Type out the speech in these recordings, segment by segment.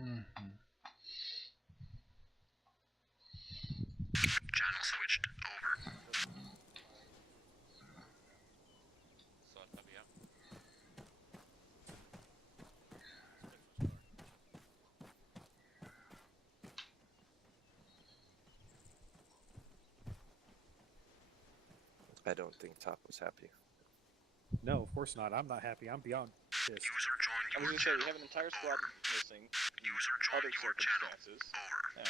Channel switched. Over. I don't think Top was happy. No, of course not. I'm not happy. I'm beyond pissed. User joined I was gonna say, we have an entire squad missing. User joined Other your channel. circumstances. Over. Yeah.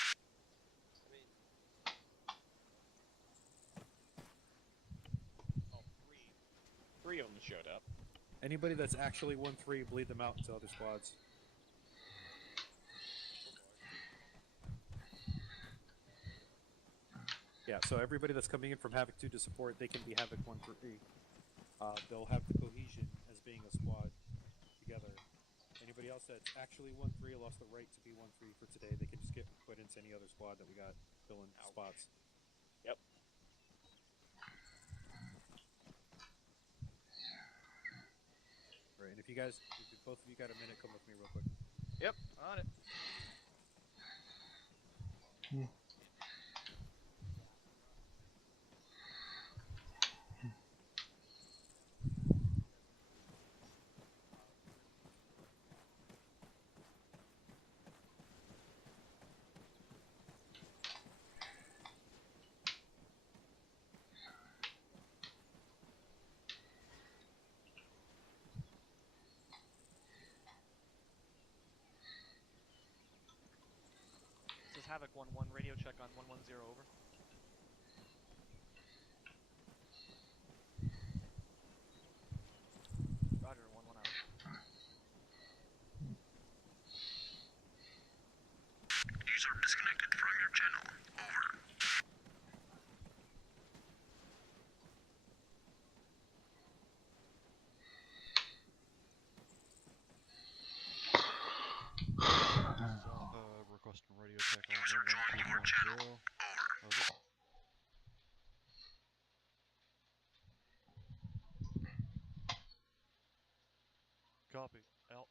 Three of them showed up. Anybody that's actually 1-3, bleed them out into other squads. Yeah, so everybody that's coming in from Havoc 2 to support, they can be Havoc 1-3. They'll have the cohesion as being a squad together. Anybody else that's actually 1-3 lost the right to be 1-3 for today, they can just get put into any other squad that we got filling spots. Yep. Right, and if both of you got a minute, come with me real quick. Yep, on it. This is Havoc 1-1, radio check on 110, over. Roger, 1-1 out. User disconnected from your channel. Over. Requesting radio check on User joined your channel. Over. Copy. Out.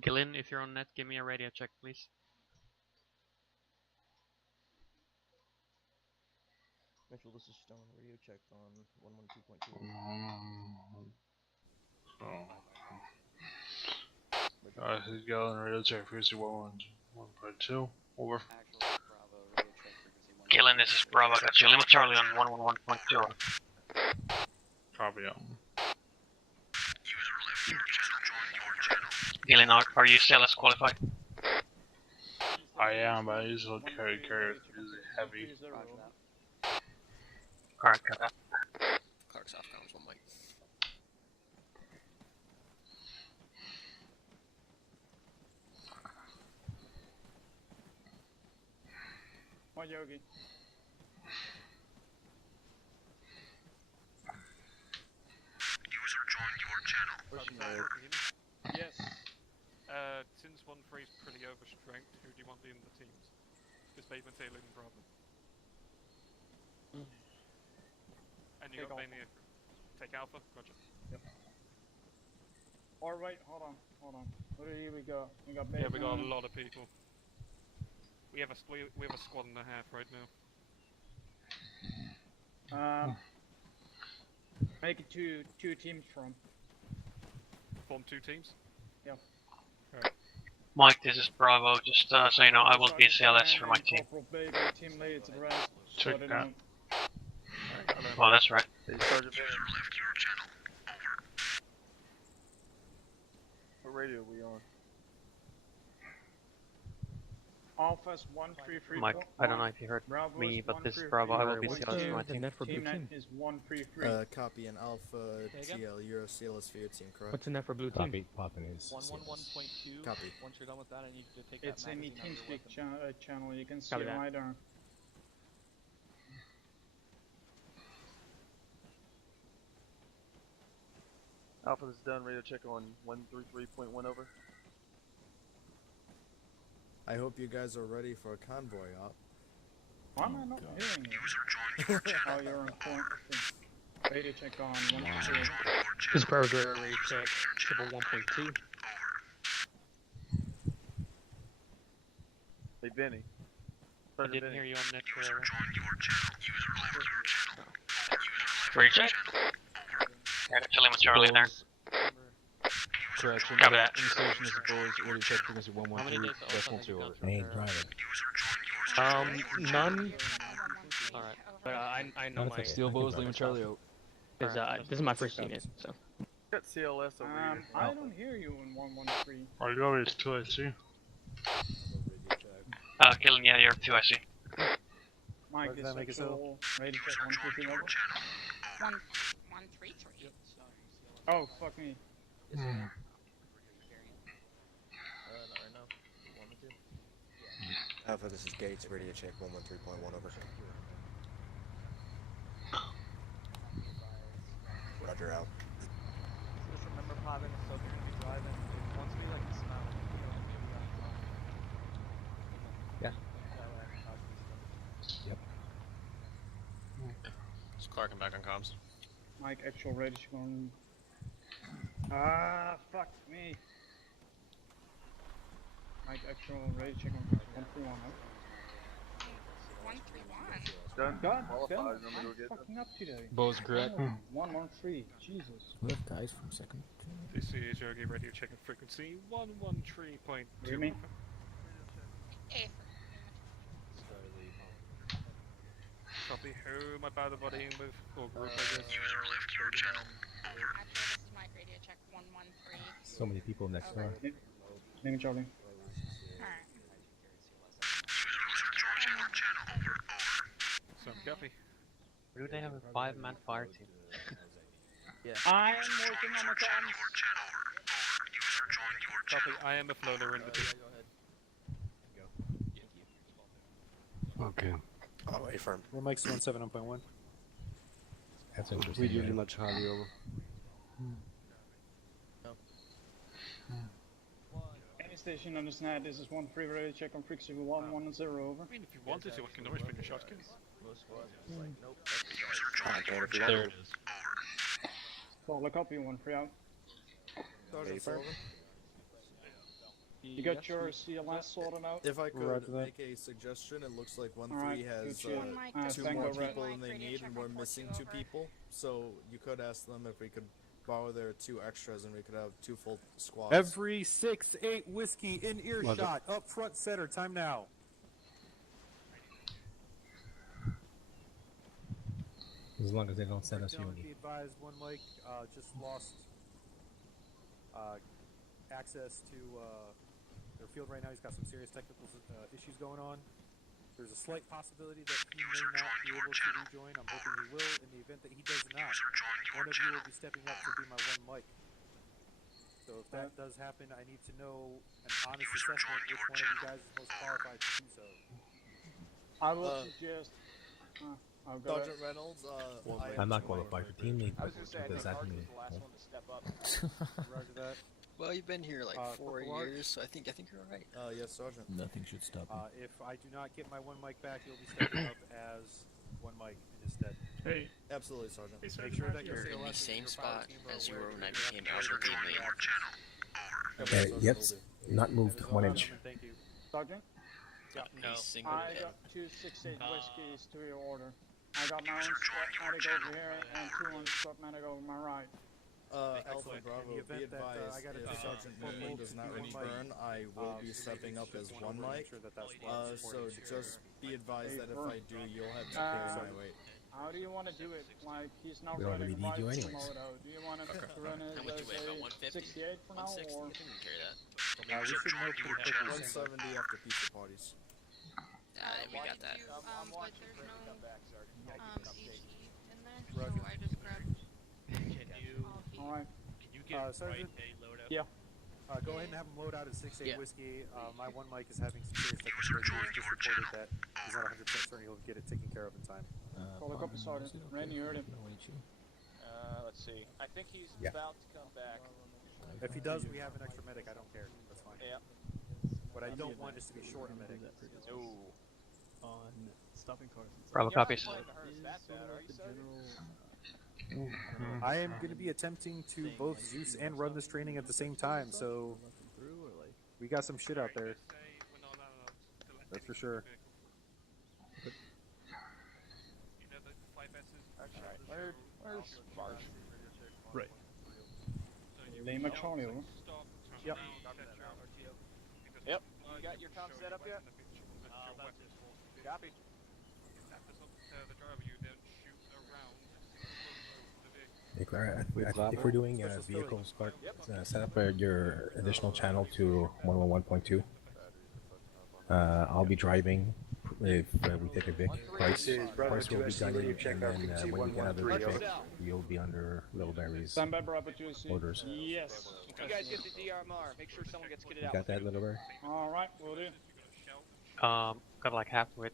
Gillen, if you're on net, give me a radio check, please. Mitchell, this is Stone. Radio check on 112.2. This is Galen, radio check frequency 111.2. Over. Gillen, this is Bravo. Got you. Lima Charlie on 111.2. Copy on. User left your channel. Join your channel. Gillen, are you CLS qualified? I am, but I usually carry usually heavy. Alright, got that. Clark's off comms, one mic. One Yogi. User joined your channel. Over. Yes. Since 1-3 is pretty overstrength, who do you want in the teams? Because they've been sailing problem. And you got mainly take Alpha? Roger. Yep. Alright, hold on. Where we go? We got Yeah, we got a lot of people. We have a squad and a half right now. Make it two teams from. Form 2 teams? Yep. Alright. Mike, this is Bravo. Just so you know, I will be CLS for my team. Baby, team leads and rest. Check that. Oh, that's right. User left your channel. Over. What radio are we on? Alpha's 133. Mike, I don't know if you heard me, but this is Bravo. I will be CLS for my team. Team net is 133. Copy an Alpha TL Euro CLS for your team, correct? What's in there for blue team? Popping is 111.2. Copy. Once you're done with that, I need you to take It's that in the magazine out of your TeamSpeak weapon. channel. You can see Copy it that. right there. Alpha, this is done. Radio check on 133.1, over. I hope you guys are ready for a convoy up. Why am I not hearing you? User joined your channel. Oh, you're on point. Radio check on 133. This is Bravo, radio check, triple 1.2. Hey, Benny. I didn't hear you on Nick User forever. joined your channel. User left your channel. User left Radio your check. channel. Yeah, chilling with Charlie there. Correction. Copy that. Installation is opposed. Radio check frequency How many 113. days off have you gone Over. through? User joined your channel. None. Alright. But I know my... Steel Bulls, leaving Charlie out. Because this is my first unit, so... Got CLS over here. I don't hear you in 113. Are you always 2 I see? Killing, yeah, you're 2 I see. Mike What is did that make it so? actual radio check 123 over. 133. Oh, fuck me. Alpha, this is Gates, radio check 113.1 over. Roger out. Just remember, Pavan, so if you're gonna be driving, once we like dismount, Is Clark back on comms? Mike, actual radio check on. Ah, fuck me. Mike, actual radio check on 131. 131. done. God, Qualified, damn, and then we go I'm get them. fucking up today. Bo's correct. 113. Jesus. Guys from second. This is Yogi radio checking frequency 113.2. Hear me? Hey. Copy. Who am I about to body in with? Or group, I guess. User left your channel. Actually, this is my radio check 113. So many people next door. Name Charlie. Alright. User left your channel. Over. Over. Some copy. Do they have a 5-man fire team? I'm working on the comms. Your channel. Over. User joined your channel. Copy. I am a floater in the team. Okay. Oh, affirm. One Mike's 17.1. That's interesting. We do not Charlie over. Any station on the SNAT, this is 1 free radio check on frequency 110 over. I mean, if you wanted to, I can always bring a shotgun. User joined your There channel. it is. Call a copy, 1 free out. Sergeant Sullivan? You got your CLS sorted out? If I could Roger that. make a suggestion, it looks like 1-3 Alright, has good shit. One mic, Ah, two thank more you, Red. people than they Radio need, check and we're 142 missing 2 over. people. So you could ask them if we could borrow their 2 extras, and we could have 2 full squads. Every 6-8 whiskey in earshot. Up front center. Time now. As long as they don't send us Breakdown, unity. be advised, one Mike just lost access to their field right now. He's got some serious technical issues going on. There's a slight possibility that he may not be able to rejoin. I'm hoping he will. In the event that he does not, one of you will be stepping up to be my one Mike. So if that does happen, I need to know an honest assessment which one of you guys is most qualified to do so. I will suggest. I'll go Sergeant Reynolds, I'm not qualified for team lead. I was gonna say, I Does think that Ark mean? was the last one to step up. Roger that. Well, you've been here like 4 Corporal years, so I think you're alright. yes, Sergeant. Nothing should stop me. If I do not get my one Mike back, you'll be stepping up as one Mike in his stead. Hey, Absolutely, Sergeant. Make sure that You're your in the CLS same and your fire spot team are as you aware were when I that you became have Alpha to Team go Lead. your channel. Yep. Not moved 1 inch. Thank you. Sergeant, No. I got 2 6-8 whiskeys to your order. I got my own squad medic over here and 2 on squad medic over my right. Alpha Excellent. Bravo, In the be event that, advised, I gotta if take Sergeant full Meany hold does to not do one mic, return, I will be stepping up as one mic. So just be advised that if I do, you'll have to carry my weight. How do you want to do it? Like, he's not We don't running really need you right anyways. modo. Do you want to run it How much as you weigh? About a 150? 68 for now, 160? or? You can carry that. We should know pretty quickly. 170 after pizza parties. We got that. But there's no HE in there, so Roger. I just grabbed all Alright. Sergeant? Yeah. Go ahead and have him load out at 6-8 Yeah. whiskey. My one Mike is having some serious technical issues. Just reported that he's not 100% certain he'll get it taken care of in time. Call a copy, Sergeant. Randy, you heard him. Let's see. I think he's Yeah. about to come back. If he does, we have an extra medic. I don't care. That's fine. Yeah. What I don't want is to be short a medic. No. On stopping cars. Bravo You're not copies. planning to hurt us that bad, are you, Sergeant? I am going to be attempting to both Zeus and run this training at the same time, so we got some shit out there. That's for sure. You know the 5S's. Alright, where's Barge? Right. So you Lima shout, Charlie, say, over. stop, Yep. etc. Because Yep. when You got you your comm show set your up yet? weapon, if it shoots at your weapon, Copy. if that does not deter the driver, you then shoot around the vehicle. Hey, Clara, if we're doing vehicles, Clark, set up your additional channel to 111.2. I'll be driving if we take a Vic. Price will be gunning, and then when you get out of the Vic, you'll be under Little Barry's Stand by, Bravo 2C. orders. Yes. You guys get the DRMR. Make sure someone gets kitted You out. got that, Little Barry? Alright, will do. Got like half with.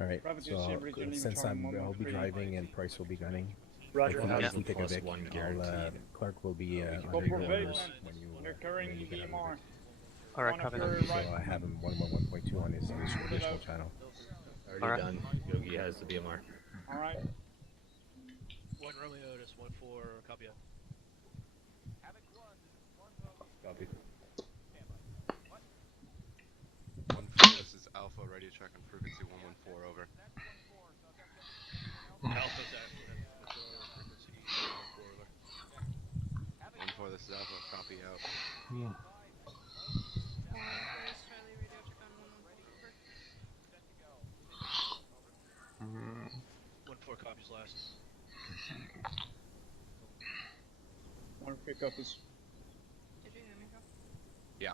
Alright, Bravo so 2C, Bridge Lima since Charlie, I'll be 113. driving and Price will be gunning, Roger. if we take a Vic, Clark will be Go under for your Vic, orders man. when You're you carrying when you get out of the DMR. Vic. Alright, Wanna copy carry that. So right? I have him 111.2 on his additional channel. Alright. Done. Yogi has the BMR. Alright. 1 Romeo, just 1-4, copy out. Copy. 1-4, this is Alpha, radio check on frequency 114, over. Alpha's at frequency 1-4, over. 1-4, this is Alpha, copy out. 1-4 copies last. One free copies. Did you hear me, Phil? Yeah.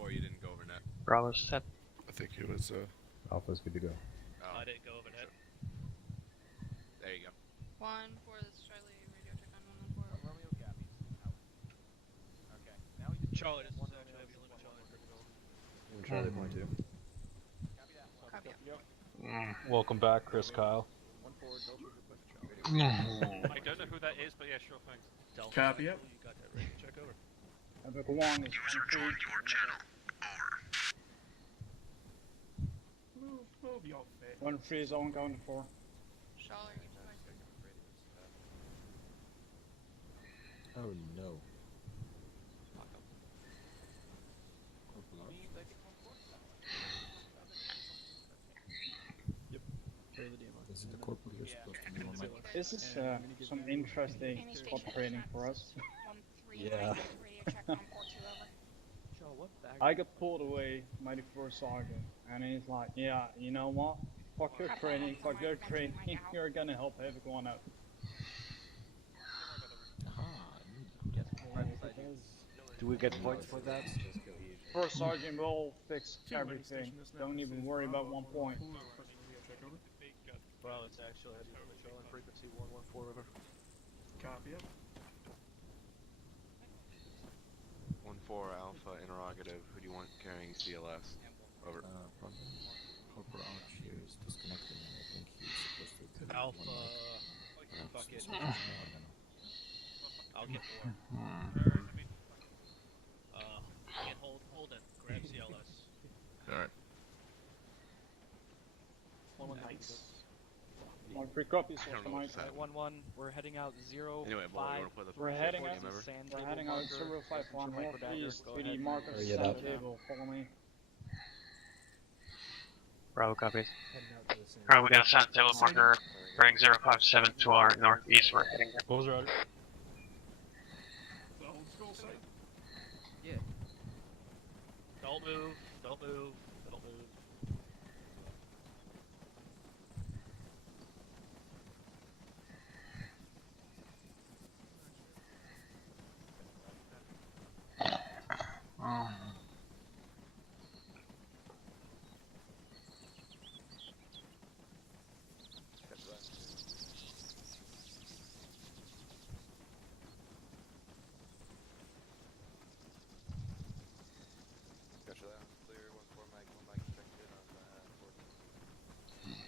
1-4, you didn't go over net. Bravo set. I think it was Alpha's good to go. Oh, I didn't go over net. there you go. 1-4, this is Charlie, radio check on 114. Romeo Gabby. Okay. Now we Charlie, this is actually heavy limit Charlie. Charlie point 2. Copy. Welcome back, Chris Kyle. 1-4, Delta request Charlie. I don't know who that is, but yeah, sure, thanks. Delta, Copy you it. got that ready. Check over. Havoc 1 is User joined your channel. Over. 1 free is on counter 4. Charlie, you joined. Oh no. This is the corporal you're supposed to be on my... This is some interesting spot training for us. Yeah. I got pulled away by the first sergeant, and he's like, yeah, you know what? Fuck your training, you're gonna help Havoc 1 out. Do we get points for that? First sergeant will fix everything. Don't even worry about 1 point. Well, it's actually heavy limit Charlie. Frequency 114, over. copy it. 1-4, Alpha, interrogative, who do you want carrying CLS? Over. Corporal Archer is disconnected and I think he's supposed to... Alpha. Fuck it. I'll get more. Can't hold it. Grab CLS. Alright. 1-1 nice. 1 free copies I for don't know what's tonight. happening. 1-1, we're heading out 0, Anyway, Bola, 5. you wanna play the We're first heading game out- ever? Sand We're table heading out marker. 051 northeast to the marker Hurry it center up. table. Follow me. Bravo copies. Alright, we got a sound table marker. Bearing 057 to our northeast. We're heading there. What was Roger? The old school site. Don't move. Don't move. Don't move. Gotcha that. Clear 1-4, Mike, 1 Mike, checked in on 14.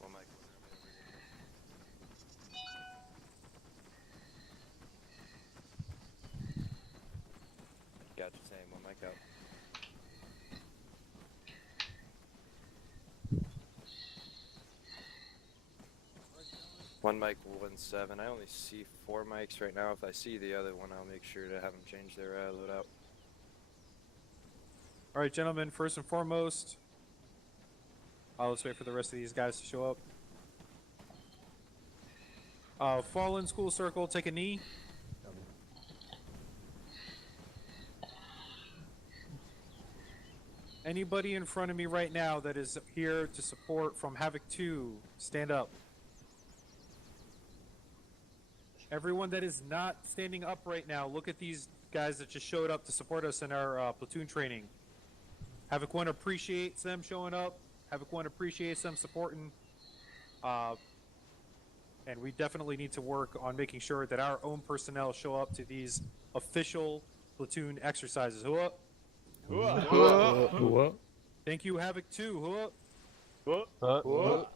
One Mike, Gotcha, same. One mic out. One mic 17. I only see 4 mics right now. If I see the other one, I'll make sure to have them change their loadout. All right, gentlemen. First and foremost, let's wait for the rest of these guys to show up. Fall in school circle. Take a knee. Anybody in front of me right now that is here to support from Havoc 2, stand up. Everyone that is not standing up right now, look at these guys that just showed up to support us in our platoon training. Havoc 1 appreciates them showing up. Havoc 1 appreciates them supporting. And we definitely need to work on making sure that our own personnel show up to these official platoon exercises. Who up? Thank you, Havoc 2. Who up?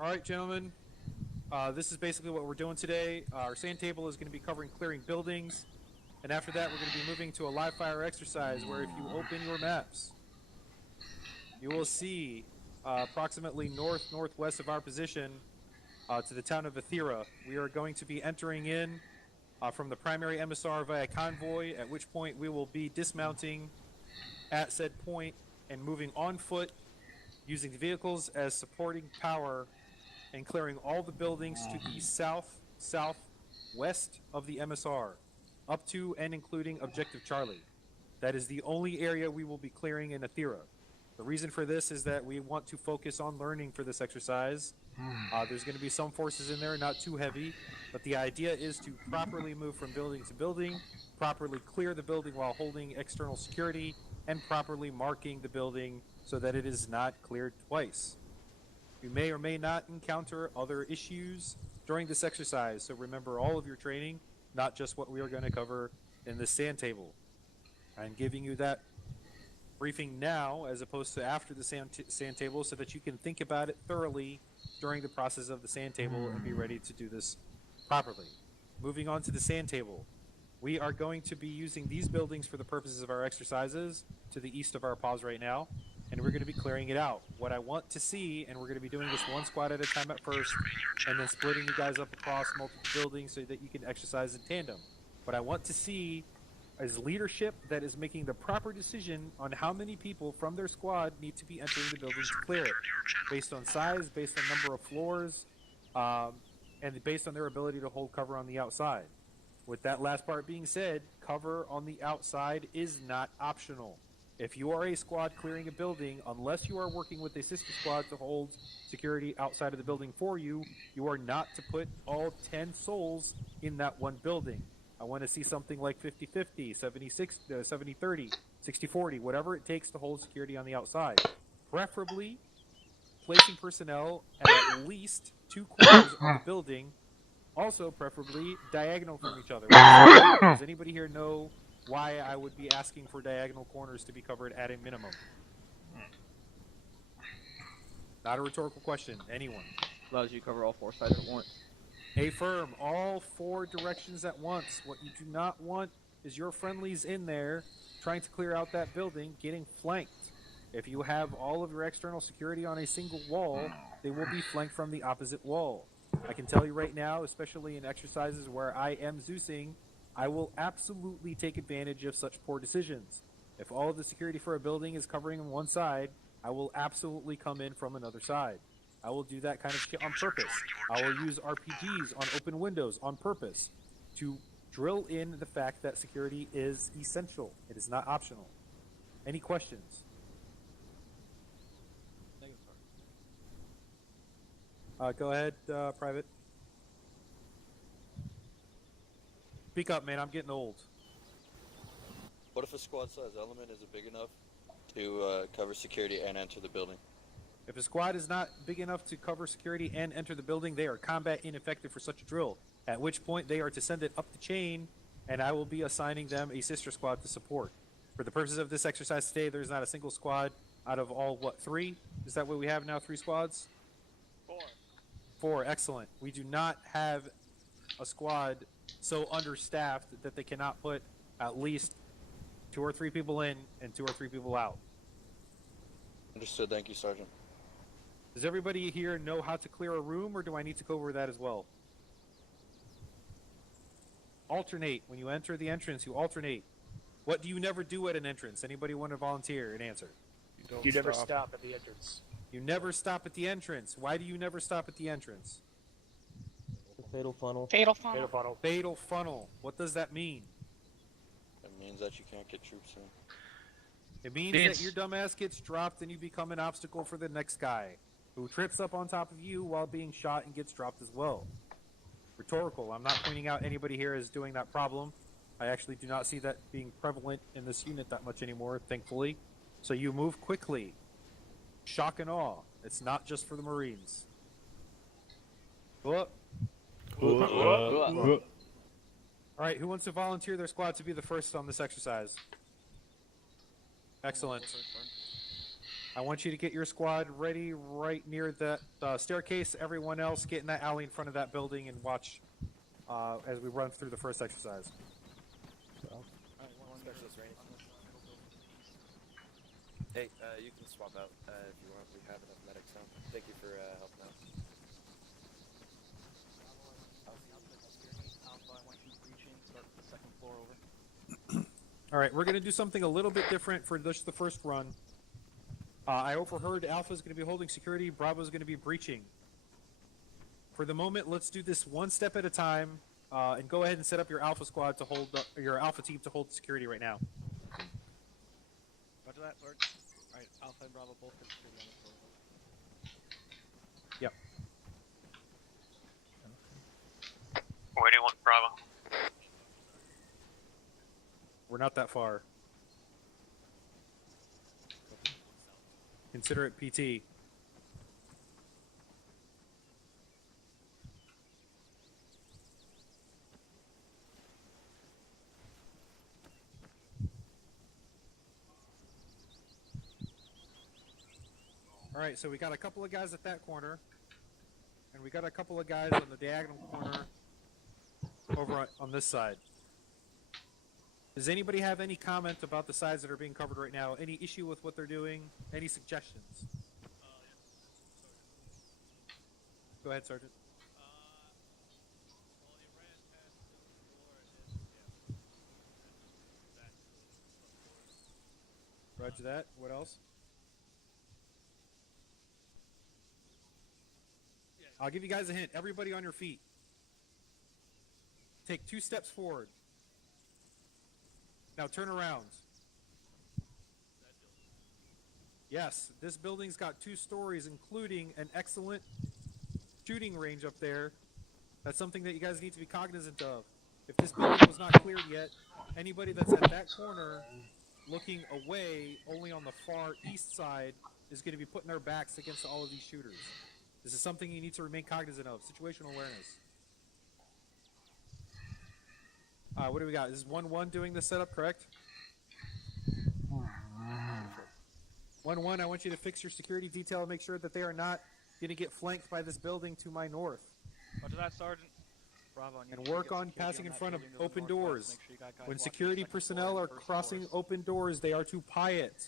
Alright, gentlemen. This is basically what we're doing today. Our sand table is going to be covering clearing buildings. And after that, we're going to be moving to a live fire exercise where if you open your maps, you will see approximately northwest of our position to the town of Athera. We are going to be entering in from the primary MSR via convoy, at which point we will be dismounting at said point and moving on foot using the vehicles as supporting power and clearing all the buildings to the southwest of the MSR, up to and including Objective Charlie. That is the only area we will be clearing in Athera. The reason for this is that we want to focus on learning for this exercise. There's going to be some forces in there, not too heavy, but the idea is to properly move from building to building, properly clear the building while holding external security, and properly marking the building so that it is not cleared twice. You may or may not encounter other issues during this exercise, so remember all of your training, not just what we are going to cover in this sand table. I'm giving you that briefing now as opposed to after the sand table so that you can think about it thoroughly during the process of the sand table and be ready to do this properly. Moving on to the sand table. We are going to be using these buildings for the purposes of our exercises to the east of our pause right now, and we're going to be clearing it out. What I want to see, and we're going to be doing this one squad at a time at first, and then splitting you guys up across multiple buildings so that you can exercise in tandem. What I want to see is leadership that is making the proper decision on how many people from their squad need to be entering the building to clear it, based on size, based on number of floors, and based on their ability to hold cover on the outside. With that last part being said, cover on the outside is not optional. If you are a squad clearing a building, unless you are working with a sister squad to hold security outside of the building for you, you are not to put all 10 souls in that one building. I want to see something like 50-50, 70-30, 60-40, whatever it takes to hold security on the outside. Preferably placing personnel at least 2 corners of the building, also preferably diagonal from each other. Does anybody here know why I would be asking for diagonal corners to be covered at a minimum? Not a rhetorical question. Anyone? Allows you to cover all 4 sides at once. Affirm. All 4 directions at once. What you do not want is your friendlies in there trying to clear out that building, getting flanked. If you have all of your external security on a single wall, they will be flanked from the opposite wall. I can tell you right now, especially in exercises where I am Zeusing, I will absolutely take advantage of such poor decisions. If all of the security for a building is covering on one side, I will absolutely come in from another side. I will do that kind of shit on purpose. I will use RPGs on open windows on purpose to drill in the fact that security is essential. It is not optional. Any questions? Go ahead, Private. Speak up, man. I'm getting old. What if a squad size element isn't big enough to cover security and enter the building? If a squad is not big enough to cover security and enter the building, they are combat ineffective for such a drill, at which point they are to send it up the chain, and I will be assigning them a sister squad to support. For the purposes of this exercise today, there's not a single squad out of all, what, 3? Is that what we have now, 3 squads? 4, excellent. We do not have a squad so understaffed that they cannot put at least 2 or 3 people in and 2 or 3 people out. Understood. Thank you, Sergeant. Does everybody here know how to clear a room, or do I need to go over that as well? Alternate. When you enter the entrance, you alternate. What do you never do at an entrance? Anybody want to volunteer and answer? You never stop at the entrance. You never stop at the entrance. Why do you never stop at the entrance? Fatal funnel. Fatal funnel. Fatal funnel. Fatal funnel. What does that mean? It means that you can't get troops in. It means that your dumbass gets dropped and you become an obstacle for the next guy, who trips up on top of you while being shot and gets dropped as well. Rhetorical. I'm not pointing out anybody here as doing that problem. I actually do not see that being prevalent in this unit that much anymore, thankfully. So you move quickly. Shock and awe. It's not just for the Marines. Whoop. Alright, who wants to volunteer their squad to be the first on this exercise? Excellent. I want you to get your squad ready right near that staircase. Everyone else, get in that alley in front of that building and watch as we run through the first exercise. Hey, you can swap out if you want. We have enough medics now. Thank you for helping out. Alright, we're going to do something a little bit different for just the first run. I overheard Alpha's going to be holding security, Bravo's going to be breaching. For the moment, let's do this one step at a time, and go ahead and set up your Alpha squad to hold, your Alpha team to hold security right now. Roger that, Lord. Alright, Alpha and Bravo both get security on the floor. Yep. Where do you want Bravo? We're not that far. Consider it PT. Alright, so we got a couple of guys at that corner. And we got a couple of guys on the diagonal corner over on this side. Does anybody have any comment about the sides that are being covered right now? Any issue with what they're doing? Any suggestions? Go ahead, Sergeant. Roger that. What else? I'll give you guys a hint. Everybody on your feet. Take 2 steps forward. Now turn around. Yes, this building's got 2 stories, including an excellent shooting range up there. That's something that you guys need to be cognizant of. If this building was not cleared yet, anybody that's at that corner looking away only on the far east side is going to be putting their backs against all of these shooters. This is something you need to remain cognizant of. Situational awareness. What do we got? Is 1-1 doing this setup, correct? 1-1, I want you to fix your security detail and make sure that they are not going to get flanked by this building to my north. Roger that, Sergeant. Bravo, And work on passing in front of open doors. When security personnel are crossing open doors, they are to pie it.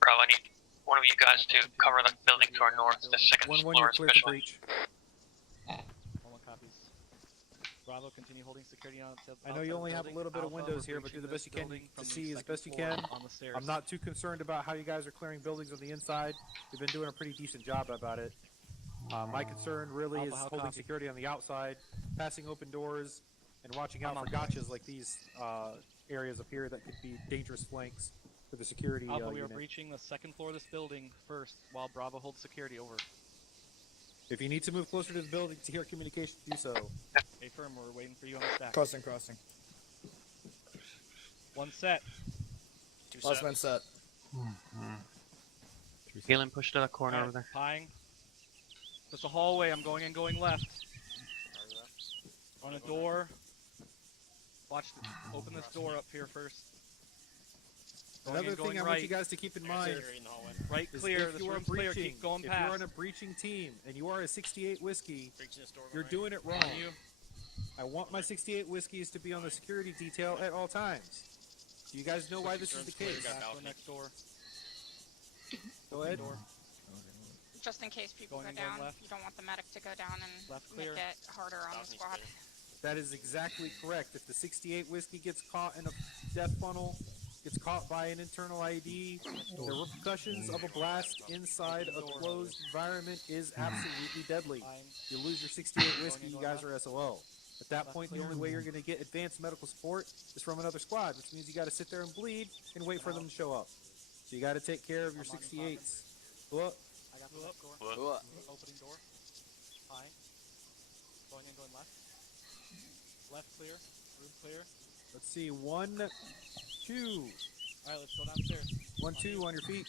Bravo, I need one of you guys to cover the building to our north, the second 1-1, floor you're clear to especially. breach. 1-1 copies. Bravo, continue holding security on. I know you only have a little bit of windows here, but do the best you can to see as best you can. I'm not too concerned about how you guys are clearing buildings on the inside. You've been doing a pretty decent job about it. My concern really is holding security on the outside, passing open doors, and watching out for gotchas like these areas up here that could be dangerous flanks for the security Alpha, we are unit. breaching the second floor of this building first, while Bravo holds security over. If you need to move closer to the building to hear communication, do so. Hey, firm, we're waiting for you on the stack. Crossing, crossing. 1 set. 2 Last man set. Galen, push to the corner over there. Pieing. There's a hallway. I'm going in, going left. On a door. Watch. Open this door up here first. Another thing I want you guys to keep in mind right is clear. if This you are room's clear. breaching, Keep going if past. you're on a breaching team and you are a 68 whiskey, you're doing it wrong. I want my 68 whiskeys to be on the security detail at all times. Do you guys know why this is the case? Next door. Go ahead. Just in case people Going go in, going down, left. you don't want the medic to go down and Left make clear. it harder on the squad. That is exactly correct. If the 68 whiskey gets caught in a death funnel, gets caught by an internal ID, the repercussions of a blast inside a closed environment is absolutely deadly. You lose your 68 whiskey, you guys are SOL. At that point, the only way you're going to get advanced medical support is from another squad, which means you got to sit there and bleed and wait for them to show up. So you got to take care of your 68s. Whoop. I got the left door. Whoop. Opening door. Fine. Going in, going left. Left clear. Room clear. Let's see. 1, 2. Alright, let's go downstairs. 1, 2 on your feet.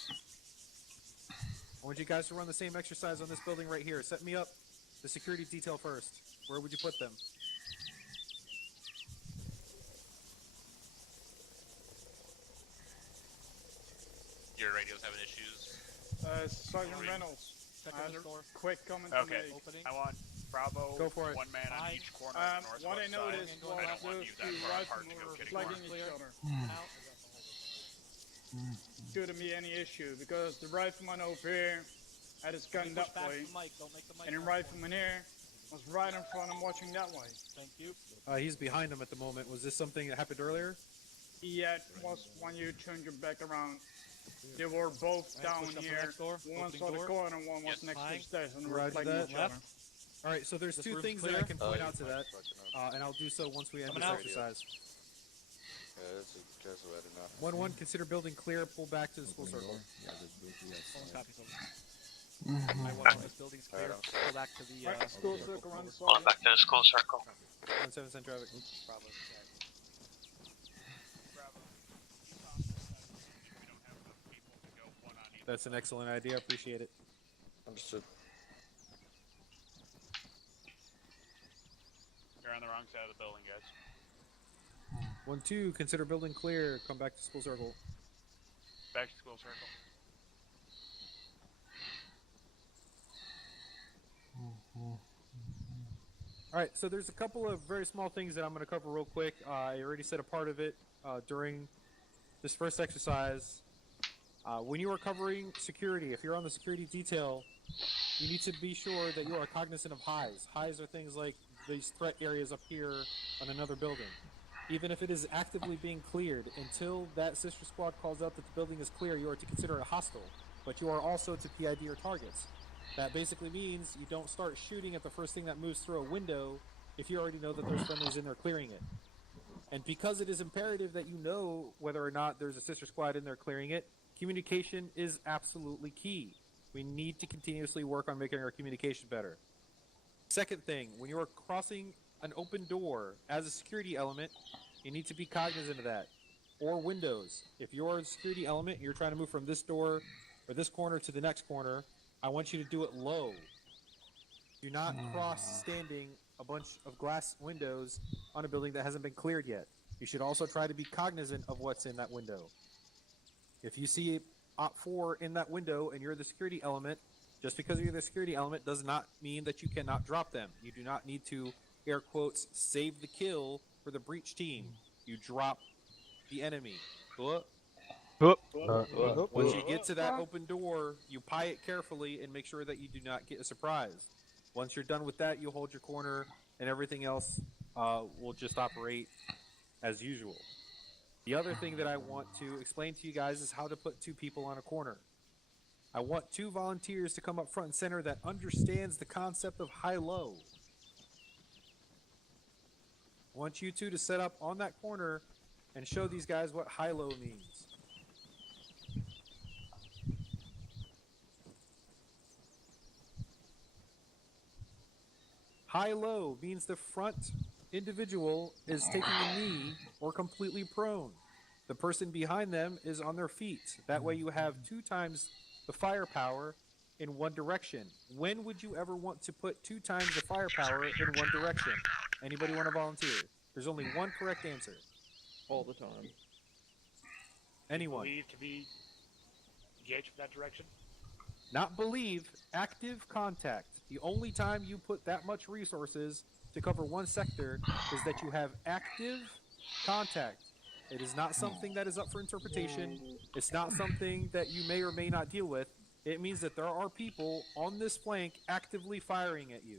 I want you guys to run the same exercise on this building right here. Set me up the security detail first. Where would you put them? Your radio's having issues. Sergeant Reynolds. Check on the door. Quick comment Okay. to make. Opening. I want Bravo, Go for it. one man on each corner of the northwest What I side. noticed was I don't want those you that two far apart to riflemen go were kidding flagging more. each other. Out. Shouldn't be any issue because the rifleman over here had his gun Push that back way, the mic. Don't make the mic and the come rifleman here was right in front of him watching that way. Thank you. He's behind him at the moment. Was this something that happened earlier? Yeah, it was when you turned your back around. They were both Right, down push up the here. next door. One Opening saw the door. corner, one was Yes. next to Fine. the stairs, and they were Roger flagging that. each other. Left. All right, so there's This two room's things that clear. I can point yeah, out to that, and I'll do so once we end this Coming out. exercise. Yeah, that's a guess better now. 1-1, consider building clear. Pull back to the school circle. Yeah, there's building Someone outside. copies over. I want this building's clear. Go back to the Right, school circle run, Going Sergeant. back to the school circle. 1-7 traffic. Bravo. That's an excellent idea. I appreciate it. Understood. You're on the wrong side of the building, guys. 1-2, consider building clear. Come back to school circle. Back to school circle. All right, so there's a couple of very small things that I'm going to cover real quick. I already said a part of it during this first exercise. When you are covering security, if you're on the security detail, you need to be sure that you are cognizant of highs. Highs are things like these threat areas up here on another building. Even if it is actively being cleared, until that sister squad calls out that the building is clear, you are to consider it hostile. But you are also to PID your targets. That basically means you don't start shooting at the first thing that moves through a window if you already know that there's friendlies in there clearing it. And because it is imperative that you know whether or not there's a sister squad in there clearing it, communication is absolutely key. We need to continuously work on making our communication better. Second thing, when you are crossing an open door as a security element, you need to be cognizant of that. Or windows. If you're a security element and you're trying to move from this door or this corner to the next corner, I want you to do it low. Do not cross standing a bunch of glass windows on a building that hasn't been cleared yet. You should also try to be cognizant of what's in that window. If you see Op 4 in that window and you're the security element, just because you're the security element does not mean that you cannot drop them. You do not need to, air quotes, save the kill for the breach team. You drop the enemy. Once you get to that open door, you pie it carefully and make sure that you do not get a surprise. Once you're done with that, you hold your corner, and everything else will just operate as usual. The other thing that I want to explain to you guys is how to put two people on a corner. I want two volunteers to come up front and center that understands the concept of high-low. I want you two to set up on that corner and show these guys what high-low means. High-low means the front individual is taking a knee or completely prone. The person behind them is on their feet. That way you have 2 times the firepower in one direction. When would you ever want to put 2 times the firepower in one direction? Anybody want to volunteer? There's only one correct answer. All the time. Anyone? Believe to be engaged from that direction. Not believe, active contact. The only time you put that much resources to cover one sector is that you have active contact. It is not something that is up for interpretation. It's not something that you may or may not deal with. It means that there are people on this flank actively firing at you.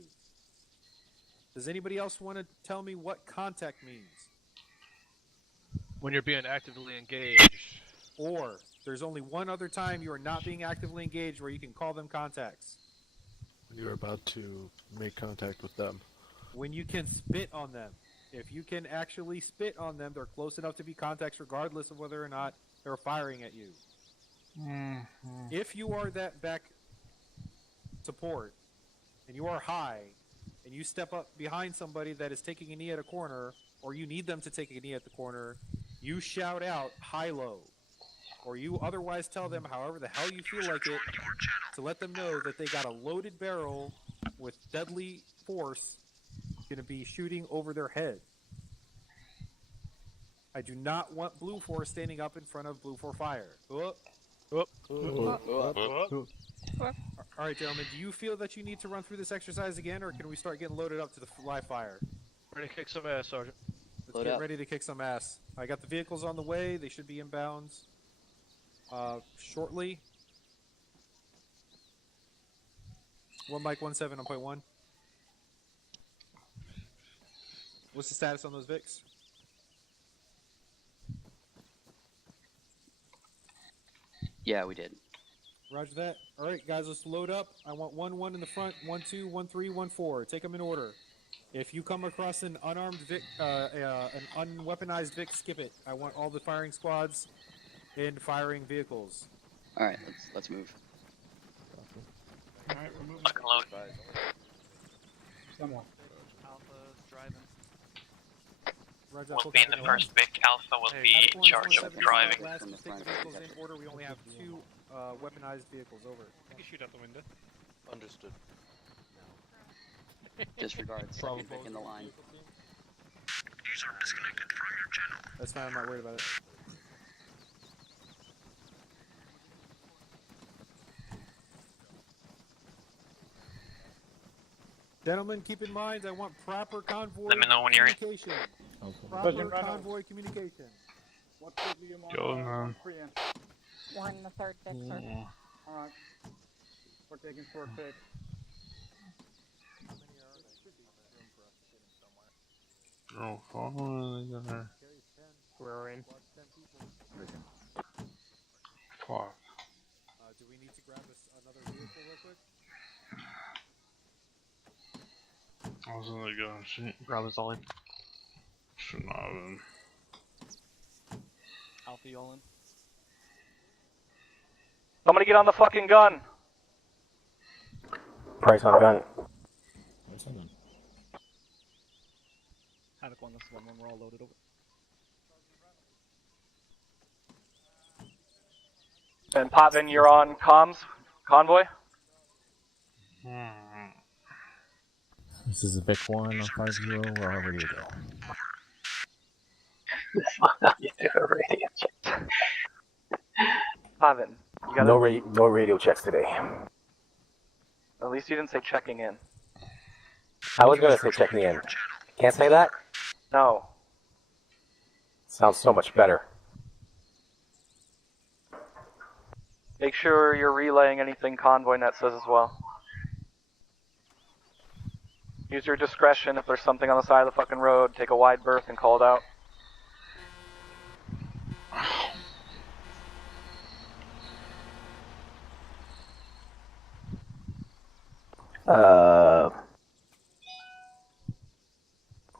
Does anybody else want to tell me what contact means? When you're being actively engaged. Or there's only one other time you are not being actively engaged where you can call them contacts. When you're about to make contact with them. When you can spit on them. If you can actually spit on them, they're close enough to be contacts regardless of whether or not they're firing at you. If you are that back support and you are high and you step up behind somebody that is taking a knee at a corner, or you need them to take a knee at the corner, you shout out high-low, or you otherwise tell them however the hell you feel like it to let them know that they got a loaded barrel with deadly force going to be shooting over their head. I do not want Blue 4 standing up in front of Blue 4 fire. Alright, gentlemen, do you feel that you need to run through this exercise again, or can we start getting loaded up to the live fire? Ready to kick some ass, Sergeant. Let's get ready to kick some ass. I got the vehicles on the way. They should be inbounds shortly. 1 Mike 17 on point 1. What's the status on those Vics? Yeah, we did. Roger that. All right, guys, let's load up. I want 1-1 in the front, 1-2, 1-3, 1-4. Take them in order. If you come across an unarmed Vic, an unweaponized Vic, skip it. I want all the firing squads in firing vehicles. All right, let's move. All right, we're moving. Fucking load. Someone. Alpha's driving. Roger, We'll be in the first Vic. Alpha will be in charge of driving. Last, take the vehicles in order. We only have 2 weaponized vehicles. Over. I can shoot out the window. Understood. Disregard. Second Vic in the line. User disconnected from your channel. That's fine. I'm not worried about it. Gentlemen, keep in mind, I want proper convoy Let me know when you're in. communication. Proper convoy communication. What do you want? Go, man. We're in the third Vic, sir. Yeah. Alright. We're taking short pick. Oh, fuck. We're in. Fuck. Do we need to grab another vehicle real quick? I was gonna go and shoot. Grab us all in. Should not have been. Alpha Yolan. Somebody get on the fucking gun! Price on gun. Havoc 1, this is 1 when we're all loaded over. And Potvin, you're on comms? Convoy? This is a Vic 1 on 50. We're all ready to go. You do a radio check. Potvin, you gotta... No radio checks today. At least you didn't say checking in. I was gonna say checking in. Can't say that? No. Sounds so much better. Make sure you're relaying anything Convoy Net says as well. Use your discretion. If there's something on the side of the fucking road, take a wide berth and call it out.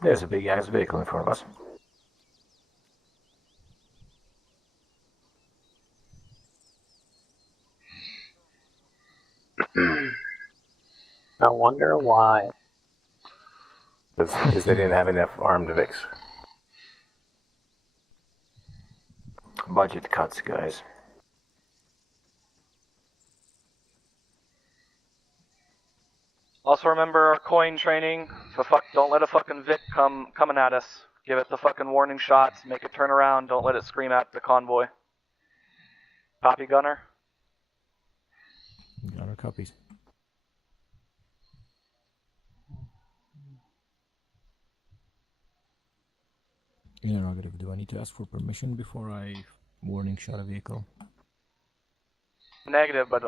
There's a big ass vehicle in front of us. I wonder why. Because they didn't have enough armed Vics. Budget cuts, guys. Also remember our coin training. Don't let a fucking Vic coming at us. Give it the fucking warning shots. Make it turn around. Don't let it scream at the convoy. Copy, Gunner. Gunner copies. Interrogative, do I need to ask for permission before I warning shot a vehicle? Negative, but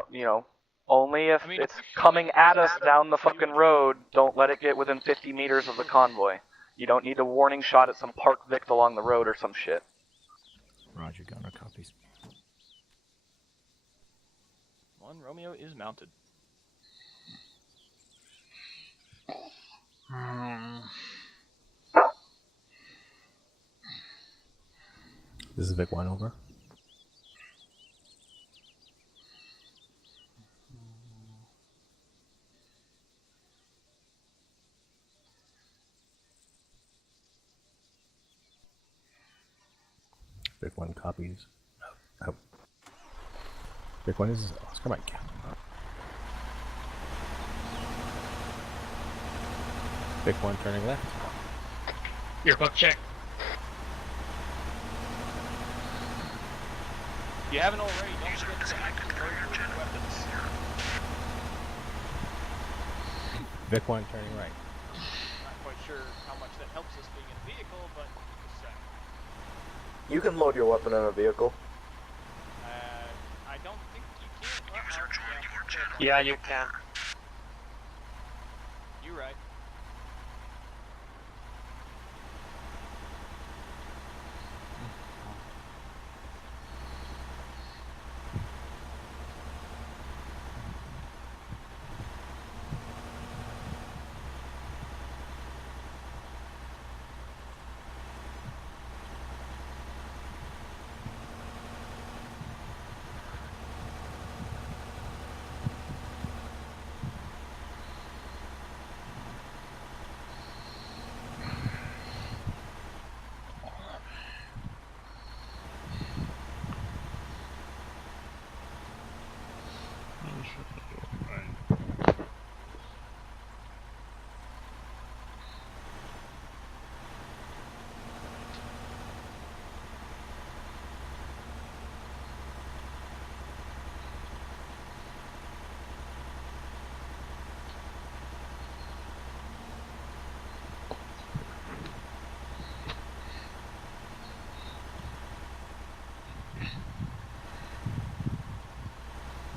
only if it's coming at us down the fucking road. Don't let it get within 50 meters of the convoy. You don't need a warning shot at some parked Vic along the road or some shit. Roger, Gunner, copies. One Romeo is mounted. This is Vic 1, over. Vic 1 copies. Oh. Vic 1 is Oscar Mike. Vic 1 turning left. Your book check. If you haven't already, don't forget to activate your weapons. Vic 1 turning right. Not quite sure how much that helps us being in a vehicle, but just saying. You can load your weapon in a vehicle. I don't think you can. Yeah, you can. You're right.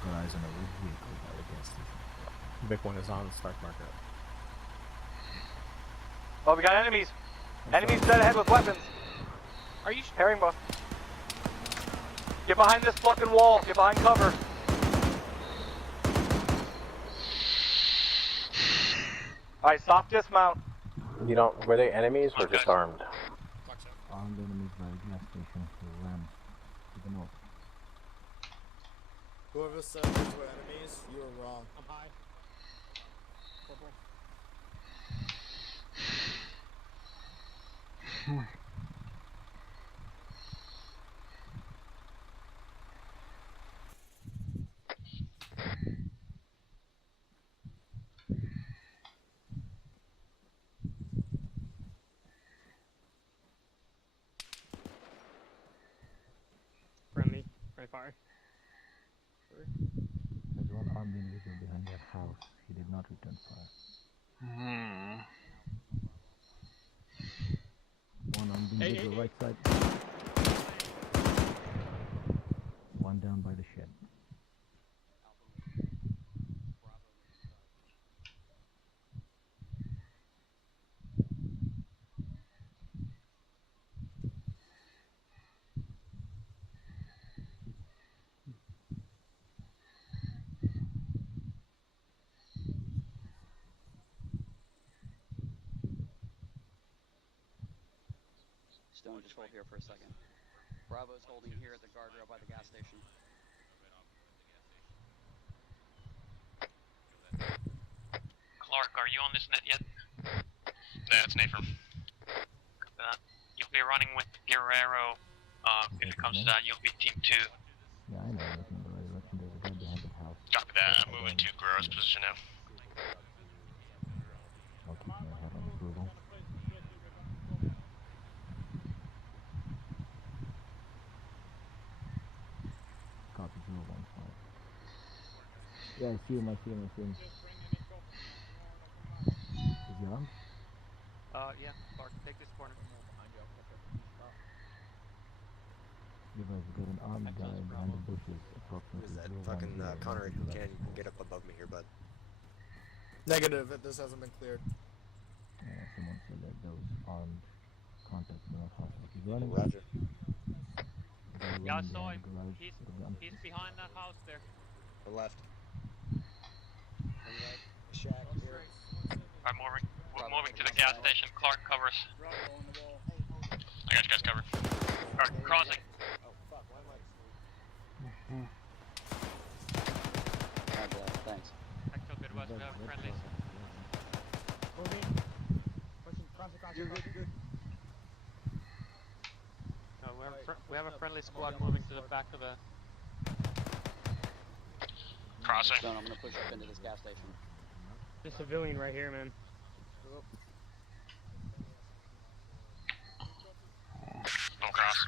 Got eyes on a red vehicle by the gas station. Vic 1 is on start marker. Oh, we got enemies. Enemies dead ahead with weapons. Are you herringbone? Get behind this fucking wall. Get behind cover. Alright, stop, dismount. You don't. Were they enemies or just armed? Armed enemies by the gas station. The Rams. To the north. Whoever said these were enemies, you were wrong. I'm high. Corporal. Friendly. Very fire. There's one armed individual behind that house. He did not return fire. One armed individual right side. One down by the shed. Stone, just hold here for a second. Bravo's holding here at the guardrail by the gas station. Clark, are you on this net yet? Yeah, it's Nathan. You'll be running with Guerrero. If it comes to that, you'll be team 2. Yeah, I know everything, but I reckon there's a guy behind the house. Copy that. I'm moving to Guerrero's position now. I'll keep my head on approval. Copy 015. Yeah, I see him. Is he armed? Yeah, Clark, take this corner. Give us got an armed guy behind the bushes, approximately Is that 010. fucking Connor? Nothing to that You can get up above me here, bud. Negative. This hasn't been cleared. Someone said that there was armed contact in the house. He's running. Roger. Yeah, I saw him. He's behind that house there. The left. Shack here. I'm moving. We're moving to the gas station. Clark, cover us. I got you guys covered. Alright, crossing. Oh fuck, why am I Roger that, thanks. Actual good west, we have friendlies. Moving. Pushing, cross. You're good. No, we have a friendly squad moving to the back of the... Crossing. Stone, I'm gonna push up into this gas station. There's a civilian right here, man. Don't cross.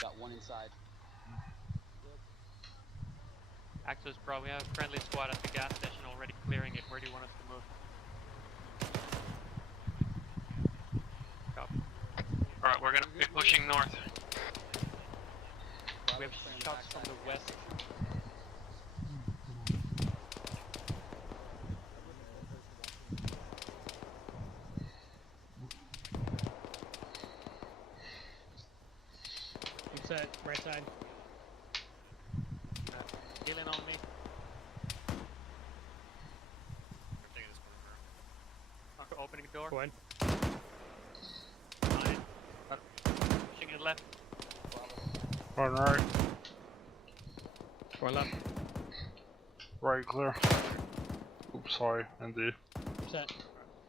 Got one inside. Axis Pro, we have a friendly squad at the gas station already clearing it. Where do you want us to move? Copy. Alright, we're gonna be pushing north. We have shots from the west. I'm set, right side. Healing on me. Opening the door. Go in. Fine. Pushing it left. Run right. Going left. Right clear. Oops, sorry, indeed. Set.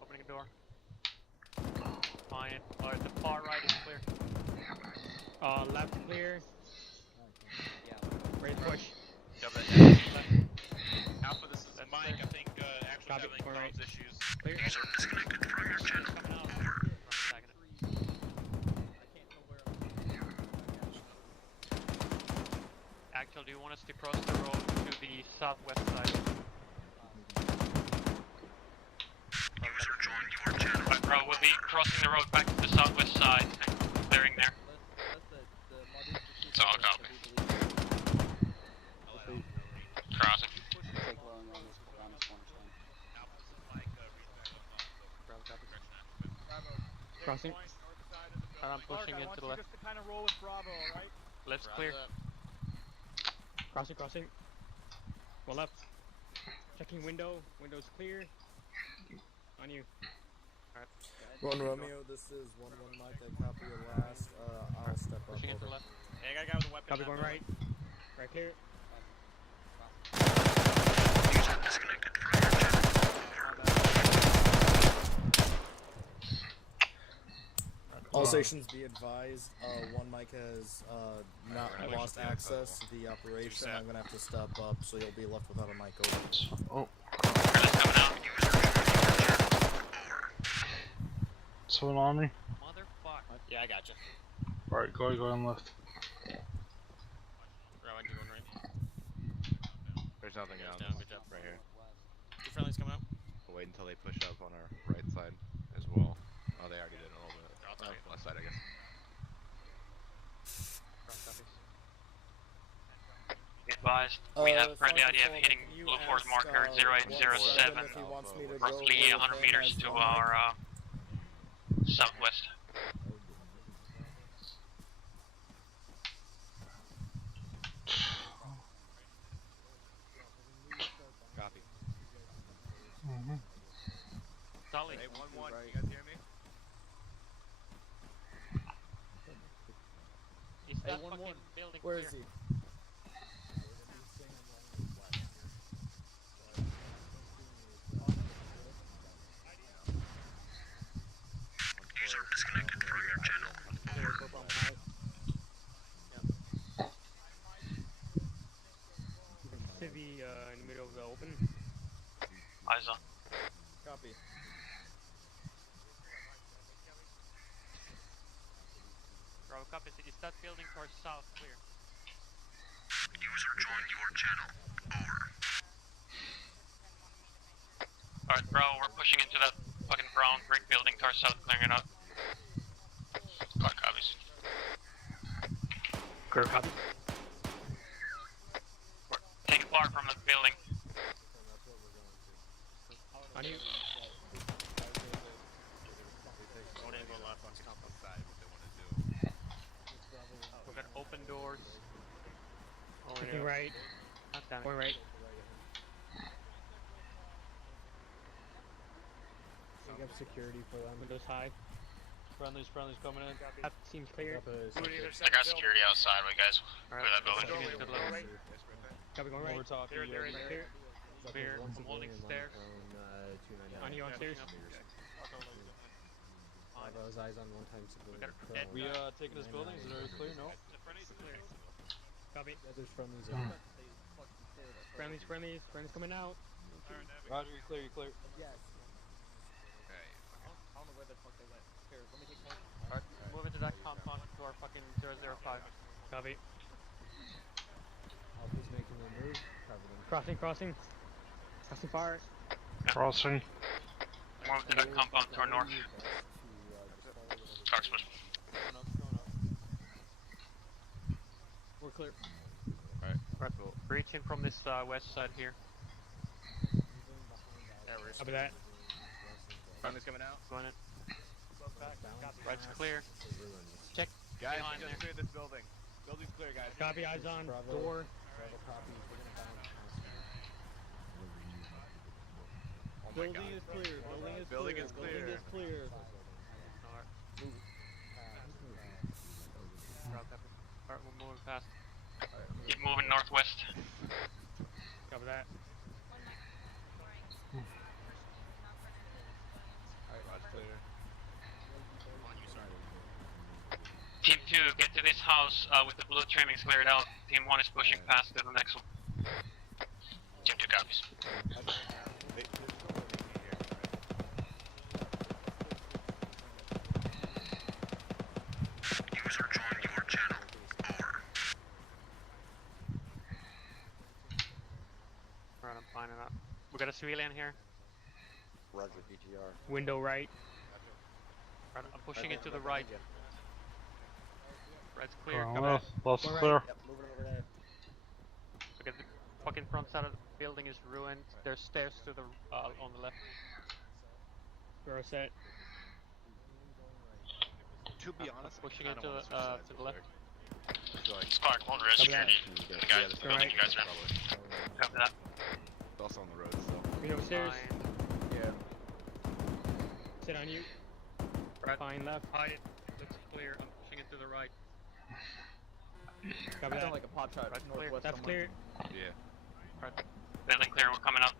Opening a door. Fine. Alright, the far right is clear. Left clear. Ready to push. Alpha, this is Mike. I think actually Copy. having All right. comms issues. Clear. Coming out. Actual, do you want us to cross the road to the southwest side? Alright, bro, we'll be crossing the road back to the southwest side. Clearing there. So I'll copy. Crossing. Take low and run this cornerstone. Crossing. I'm pushing into the left. Just to kind of roll with Bravo, alright? Left's clear. Crossing. Go left. Checking window. Window's clear. On you. One Romeo, this is 1-1 Mike. I copy your last. I'll step up. Pushing into Over. left. Hey, I got a guy with a weapon. Copy going right. Right clear. All stations be advised, one Mike has not lost access to the operation. I'm gonna have to step up, so you'll be left without a mic open. Oh. Someone on me? Motherfucker. Yeah, I got you. Right, go on left. Rowan, you going right? There's nothing Yeah, on down, this good job. right here. Two friendlies coming out. We'll wait until they push up on our right side as well. Oh, they already did a little bit. Left side, I guess. Advised, we have friendly idea of hitting Blue Force marker 0807, roughly 100 meters to our southwest. Copy. Sully. Hey, 1-1, you guys hear me? Is that fucking building Where clear? is he? User disconnected from your channel. Civvy in the middle of the open. Eyes on. Copy. Bravo, copy. Is that building to our south clear? User joined your channel. Over. Alright, bro, we're pushing into that fucking stone brick building to our south, clearing it out. Clark copies. Clear copy. Take Clark from the building. On you. Don't even go left on compound side, what they want to do. We're gonna open doors. Looking right. Going right. We have security for them. Windows high. Friendly's coming in. That seems clear. I got security outside, we guys. Clear that building. Copy, going right. Over top. Clear. Clear. I'm holding stairs. On you on stairs. Bravo's eyes on one time civilian. We taking this building? Is it already clear? No. Copy. Yeah, there's friendlies on. Friendlies coming out. Roger, you clear. Yes. I don't know where the fuck they went. Here, let me take one. Alright, move into that compound to our fucking 005. Copy. Alpha's making a move. Cover them. Crossing fire. Crossing. Move to that compound to our north. Clark's push. We're clear. Alright. Cool. Breach in from this west side here. Yeah, we're Copy that. Friendly's coming out. Going in. Right's clear. Check. Guys, behind we there. just cleared this building. Building's clear, guys. Copy, eyes on. Bravo. Door. Bravo copies. We're gonna bounce. Oh my Building God. is clear. Building is clear. Building is clear. Alright, we're moving fast. Keep moving northwest. Cover that. Alright, Rod's clear. Team 2, get to this house with the blue trimmings cleared out. Team 1 is pushing past to the next one. Team 2 copies. User joined your channel. Over. Alright, I'm finding up. We got a civilian here. Roger, PTR. Window right. Right, I'm pushing it to the right. Right's clear. Going Come left. in. Left's clear. Yep, moving over there. Look at the fucking front side of the building is ruined. There's stairs to the on the left. We're all set. To be honest, Pushing it to the left. It's Clark, hold res security. The guys at the building you guys are in. Copy that. It's also on the road, so. We know stairs. Yeah. Sit on you. Right. Fine left. High. Looks clear. I'm pushing it to the right. Copy that. like a pot shot. Right, clear. That's clear. Yeah. Right. Building clear, we're coming up.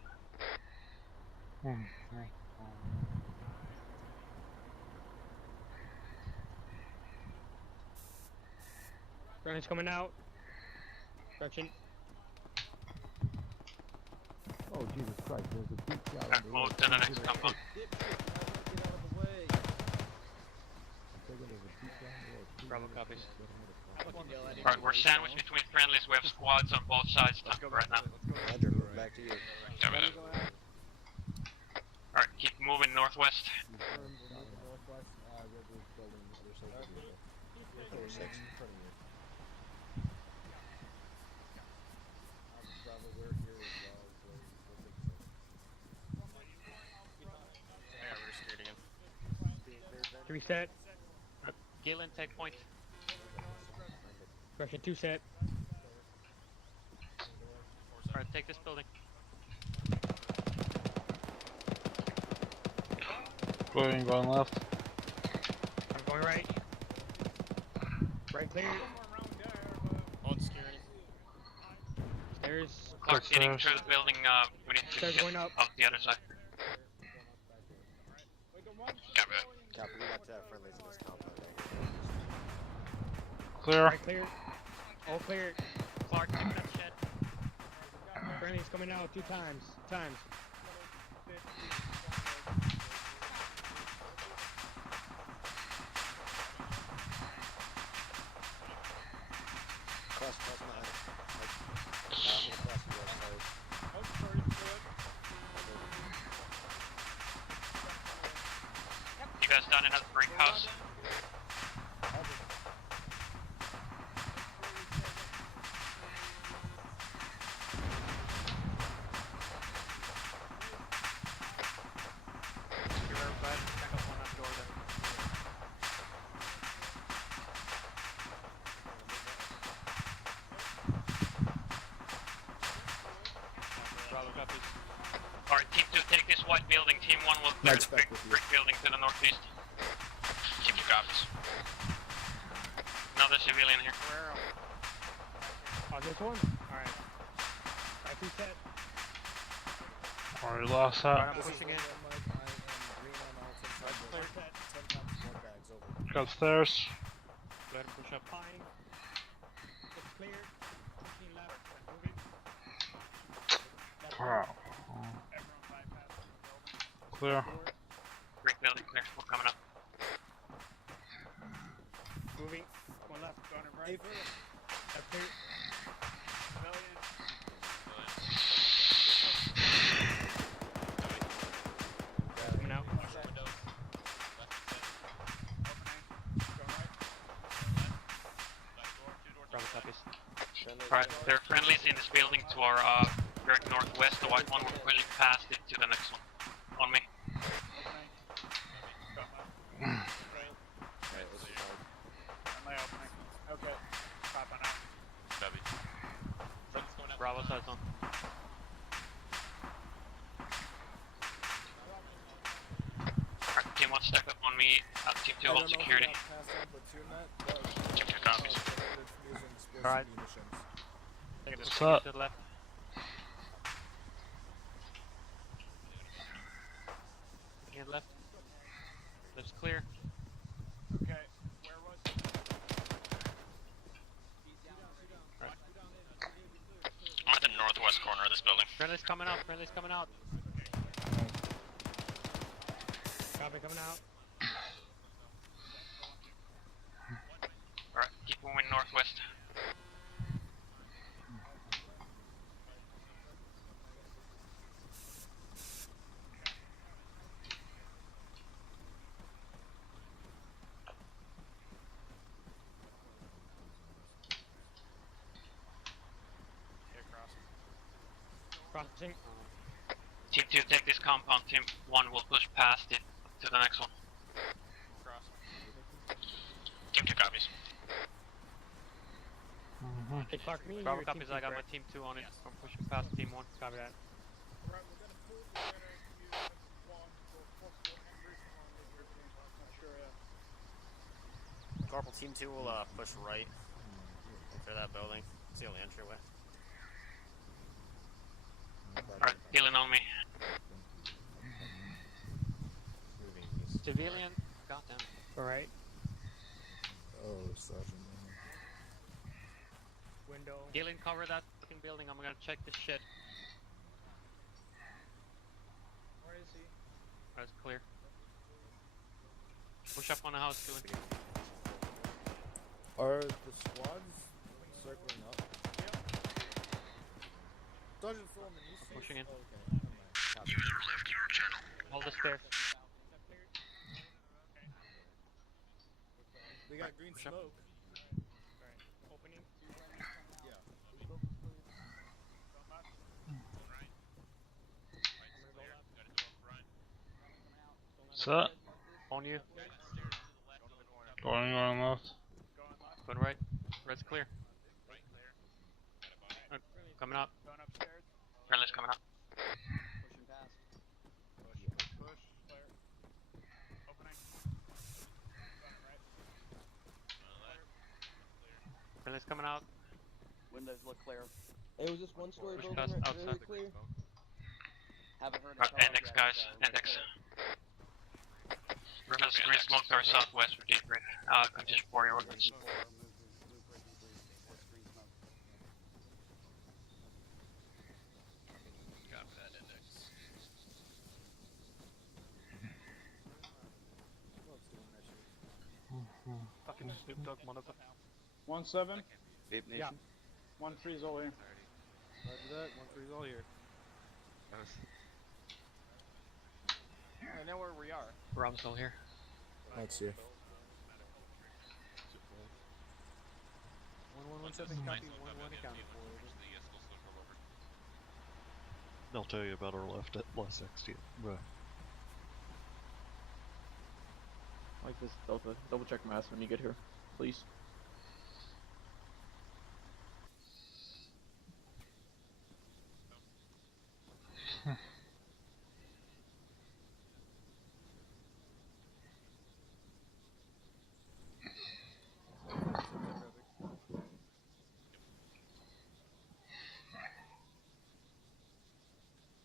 Runners coming out. Correction. Oh, Jesus Christ, there's a deep shot on Alright, the move road. to the next compound. Bravo copies. Alright, we're sandwiched between friendlies. We have squads on both sides right now. Roger, moving back to you. Copy that. Alright, keep moving northwest. Northwest, River's building, other side of the vehicle. Number 6. In front of you. Bravo, we're here as well, so we'll take a Yeah, we're security again. second. 3 set. Galen, take point. Correction 2 set. Alright, take this building. Going left. I'm going right. Right clear. On security. Stairs. Clark's getting through the building. We need to Stairs get going up. the other side. Copy that. Copy, we got friendlies in this compound right Clear. Right clear. All clear. Clark, take that shed. Friendly's coming out 2 times. Cross mine. I'm gonna cross the west side. guys down in that brick house. You're right, check up on that door there. Bravo copies. Alright, Team 2, take this white building. Team 1 will clear Mike's the back with you. brick building to the northeast. Team 2 copies. Another civilian here. On this one? Alright. I see set. Already lost Alright, that. I'm pushing in. Clear set. Go upstairs. Go ahead and push up. Fine. It's clear. 15 ladder. Moving. Wow. Clear. Brick building clear. We're coming up. Moving. One left. Going right. Left clear. Civilian. Coming out. Bravo copies. Alright, there are friendlies in this building to our direct northwest. The white one will pushing past it to the next one. On me. Alright, let's just Okay. Popping out. Copy. Bravo side's on. Alright, Team 1 stack up on me. Team 2 hold security. Team 2 copies. Alright. What's up? To the left. Hand left. Left's clear. Okay. Where was it? Alright. I'm at the northwest corner of this building. Friendly's coming out. Friendly's coming out. Copy coming out. Alright, keep moving northwest. Crossing. Team 2, take this compound. Team 1 will push past it to the next one. Team 2 copies. Hey, Clark, me and Bravo your copies, team I got two, my right? team 2 on it. I'm pushing past team 1. Copy that. Corporal Team 2 will push right into that building. It's the only entryway. Alright, healing on me. Civilian. Goddamn. Alright. Oh, Sergeant. Window. Healing, cover that fucking building. I'm gonna check this shit. Where is he? That's clear. Push up on the house, Gillen. Are the squads circling up? Sergeant Philman, you see? Pushing in. Oh, okay. User left your channel. Hold the stairs. We got green Push up. smoke. Opening. Yeah. What's that? On you. Going left. Going right. Red's clear. Coming up. Going upstairs. Friendly's coming up. Pushing past. Push. Clear. Opening. Friendly's coming out. Windows look clear. Hey, was this one story Push building past really outside. clear? Haven't heard Alright, index guys. Index. Reverse green smoke to our southwest for deep green. Condition for your weapons. Copy that index. Fucking Snoop Dogg monitor. 1-7. Vape Yeah. Nation. 1-3's all here. Roger that. 1-3's all here. I know where we are. Rob's still here. Let's see. 1117 copy 11 accounted for. They'll tell you about our left at plus 60. Right. Like this, Delta. Double check mass when you get here, please.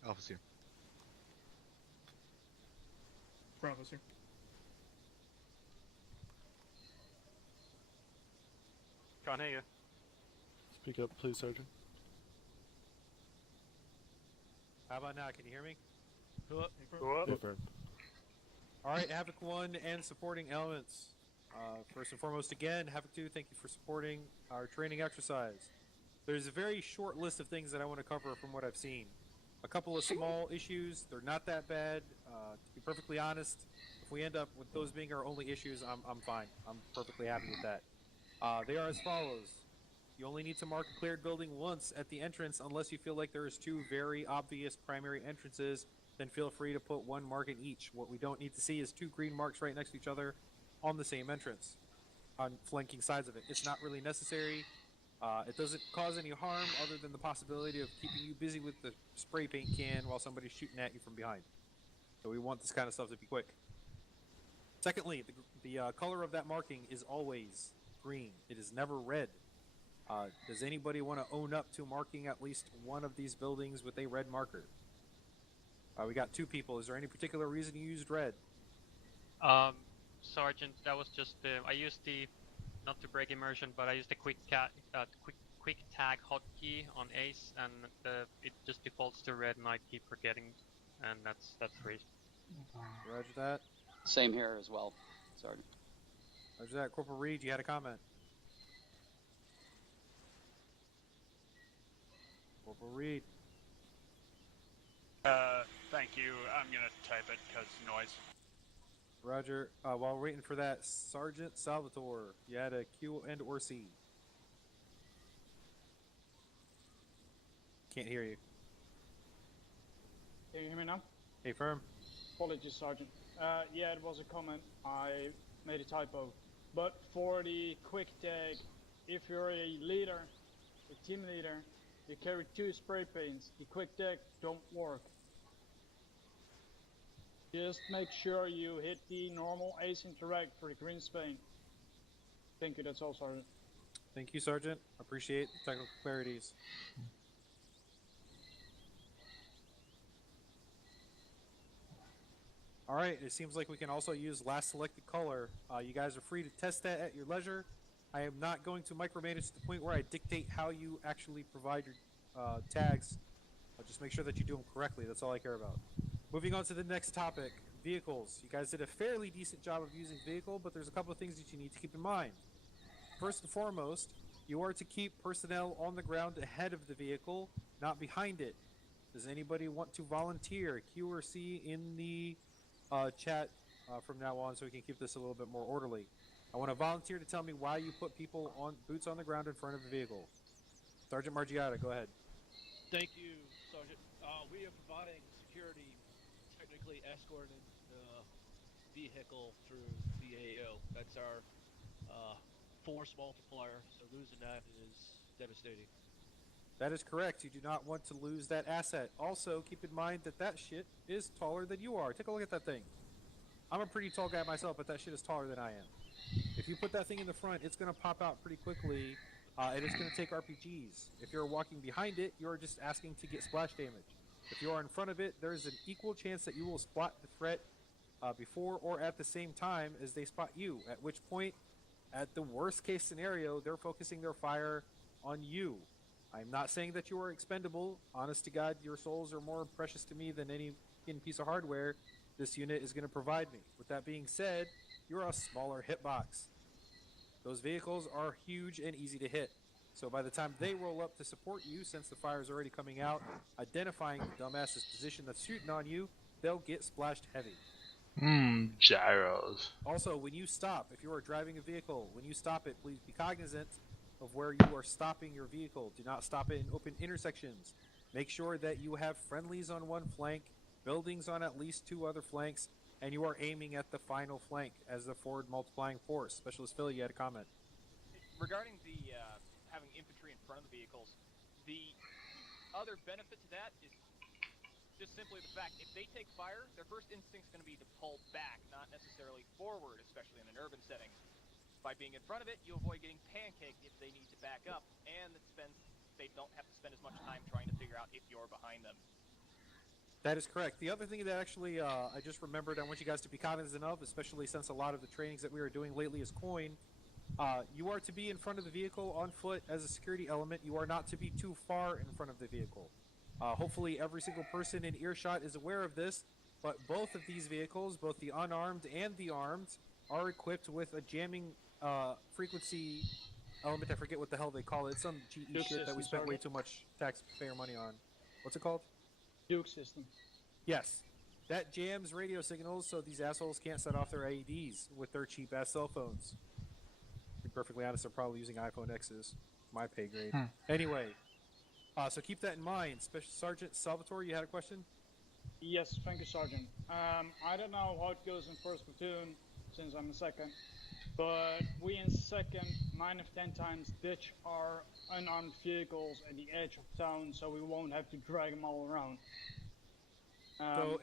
Alpha's here. Bravo's here. Can't hear you. Speak up, please, Sergeant. How about now? Can you hear me? Go up. All right, Havoc 1 and supporting elements. First and foremost, again, Havoc 2, thank you for supporting our training exercise. There's a very short list of things that I want to cover from what I've seen. A couple of small issues, they're not that bad. To be perfectly honest, if we end up with those being our only issues, I'm fine. I'm perfectly happy with that. They are as follows. You only need to mark a cleared building once at the entrance unless you feel like there is two very obvious primary entrances, then feel free to put one mark in each. What we don't need to see is two green marks right next to each other on the same entrance, on flanking sides of it. It's not really necessary. It doesn't cause any harm other than the possibility of keeping you busy with the spray paint can while somebody's shooting at you from behind. So we want this kind of stuff to be quick. Secondly, the color of that marking is always green. It is never red. Does anybody want to own up to marking at least one of these buildings with a red marker? We got two people. Is there any particular reason you used red? Sergeant, that was just I used the, not to break immersion, but I used the quick tag hotkey on Ace, and it just defaults to red, and I keep forgetting, and that's the reason. Roger that. Same here as well, Sergeant. Roger that. Corporal Reed, you had a comment. Corporal Reed. Thank you. I'm gonna type it because noise. Roger. While we're waiting for that, Sergeant Salvatore, you had a Q and or C. Can't hear you. Can you hear me now? Hey, firm. Apologies, Sergeant. Yeah, it was a comment. I made a typo. But for the quick tag, if you're a leader, a team leader, you carry two spray paints. The quick tag don't work. Just make sure you hit the normal Ace interact for the green paint. Thank you, that's all, Sergeant. Thank you, Sergeant. Appreciate the technical clarities. Alright, it seems like we can also use last selected color. You guys are free to test that at your leisure. I am not going to micromanage to the point where I dictate how you actually provide your tags. I'll just make sure that you do them correctly. That's all I care about. Moving on to the next topic, vehicles. You guys did a fairly decent job of using vehicle, but there's a couple of things that you need to keep in mind. First and foremost, you are to keep personnel on the ground ahead of the vehicle, not behind it. Does anybody want to volunteer Q or C in the chat from now on so we can keep this a little bit more orderly? I want to volunteer to tell me why you put people on boots on the ground in front of a vehicle. Sergeant Margiotta, go ahead. Thank you, Sergeant. We are providing security, technically escorting the vehicle through the AO. That's our force multiplier, so losing that is devastating. That is correct. You do not want to lose that asset. Also, keep in mind that that shit is taller than you are. Take a look at that thing. I'm a pretty tall guy myself, but that shit is taller than I am. If you put that thing in the front, it's going to pop out pretty quickly, and it's going to take RPGs. If you're walking behind it, you're just asking to get splash damage. If you are in front of it, there's an equal chance that you will spot the threat before or at the same time as they spot you, at which point, at the worst case scenario, they're focusing their fire on you. I'm not saying that you are expendable. Honest to God, your souls are more precious to me than any piece of hardware this unit is going to provide me. With that being said, you're a smaller hitbox. Those vehicles are huge and easy to hit. So by the time they roll up to support you, since the fire is already coming out, identifying the dumbass's position that's shooting on you, they'll get splashed heavy. Gyros. Also, when you stop, if you are driving a vehicle, when you stop it, please be cognizant of where you are stopping your vehicle. Do not stop it in open intersections. Make sure that you have friendlies on one flank, buildings on at least 2 other flanks, and you are aiming at the final flank as the forward multiplying force. Specialist Phil, you had a comment. Regarding the having infantry in front of the vehicles, the other benefit to that is just simply the fact if they take fire, their first instinct is going to be to pull back, not necessarily forward, especially in an urban setting. By being in front of it, you avoid getting pancaked if they need to back up, and they don't have to spend as much time trying to figure out if you're behind them. That is correct. The other thing that actually I just remembered I want you guys to be cognizant of, especially since a lot of the trainings that we are doing lately is coin, you are to be in front of the vehicle on foot as a security element. You are not to be too far in front of the vehicle. Hopefully every single person in earshot is aware of this, but both of these vehicles, both the unarmed and the armed, are equipped with a jamming frequency element. I forget what the hell they call it. It's some GE shit that we spent way too much taxpayer money on. What's it called? Duke system. Yes. That jams radio signals so these assholes can't set off their IEDs with their cheap-ass cell phones. To be perfectly honest, they're probably using iPhone X's. My pay grade. Anyway, so keep that in mind. Special Sergeant Salvatore, you had a question? Yes, thank you, Sergeant. I don't know how it goes in first platoon, since I'm in second, but we in second 9 of 10 times ditch our unarmed vehicles at the edge of town, so we won't have to drag them all around.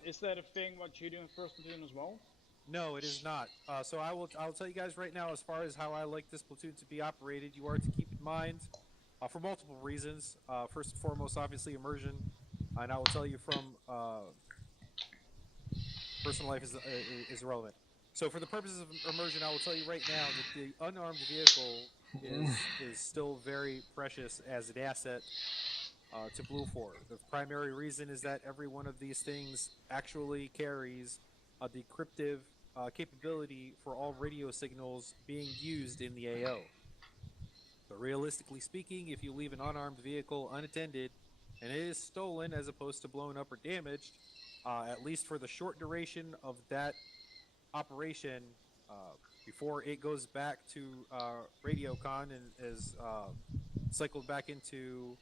Is that a thing what you do in first platoon as well? No, it is not. So I'll tell you guys right now, as far as how I like this platoon to be operated, you are to keep in mind, for multiple reasons. First and foremost, obviously immersion, and I will tell you from personal life is irrelevant. So for the purposes of immersion, I will tell you right now that the unarmed vehicle is still very precious as an asset to Blue 4. The primary reason is that every one of these things actually carries the cryptive capability for all radio signals being used in the AO. So realistically speaking, if you leave an unarmed vehicle unattended and it is stolen as opposed to blown up or damaged, at least for the short duration of that operation, before it goes back to RadioCon and is cycled back into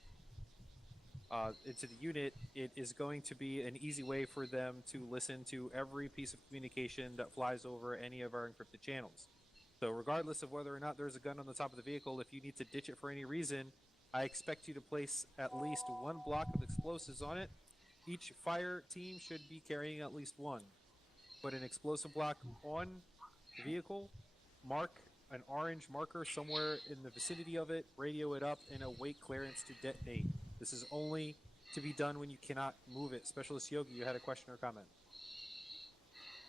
the unit, it is going to be an easy way for them to listen to every piece of communication that flies over any of our encrypted channels. So regardless of whether or not there's a gun on the top of the vehicle, if you need to ditch it for any reason, I expect you to place at least 1 block of explosives on it. Each fire team should be carrying at least 1. Put an explosive block on the vehicle, mark an orange marker somewhere in the vicinity of it, radio it up, and await clearance to detonate. This is only to be done when you cannot move it. Specialist Yogi, you had a question or comment?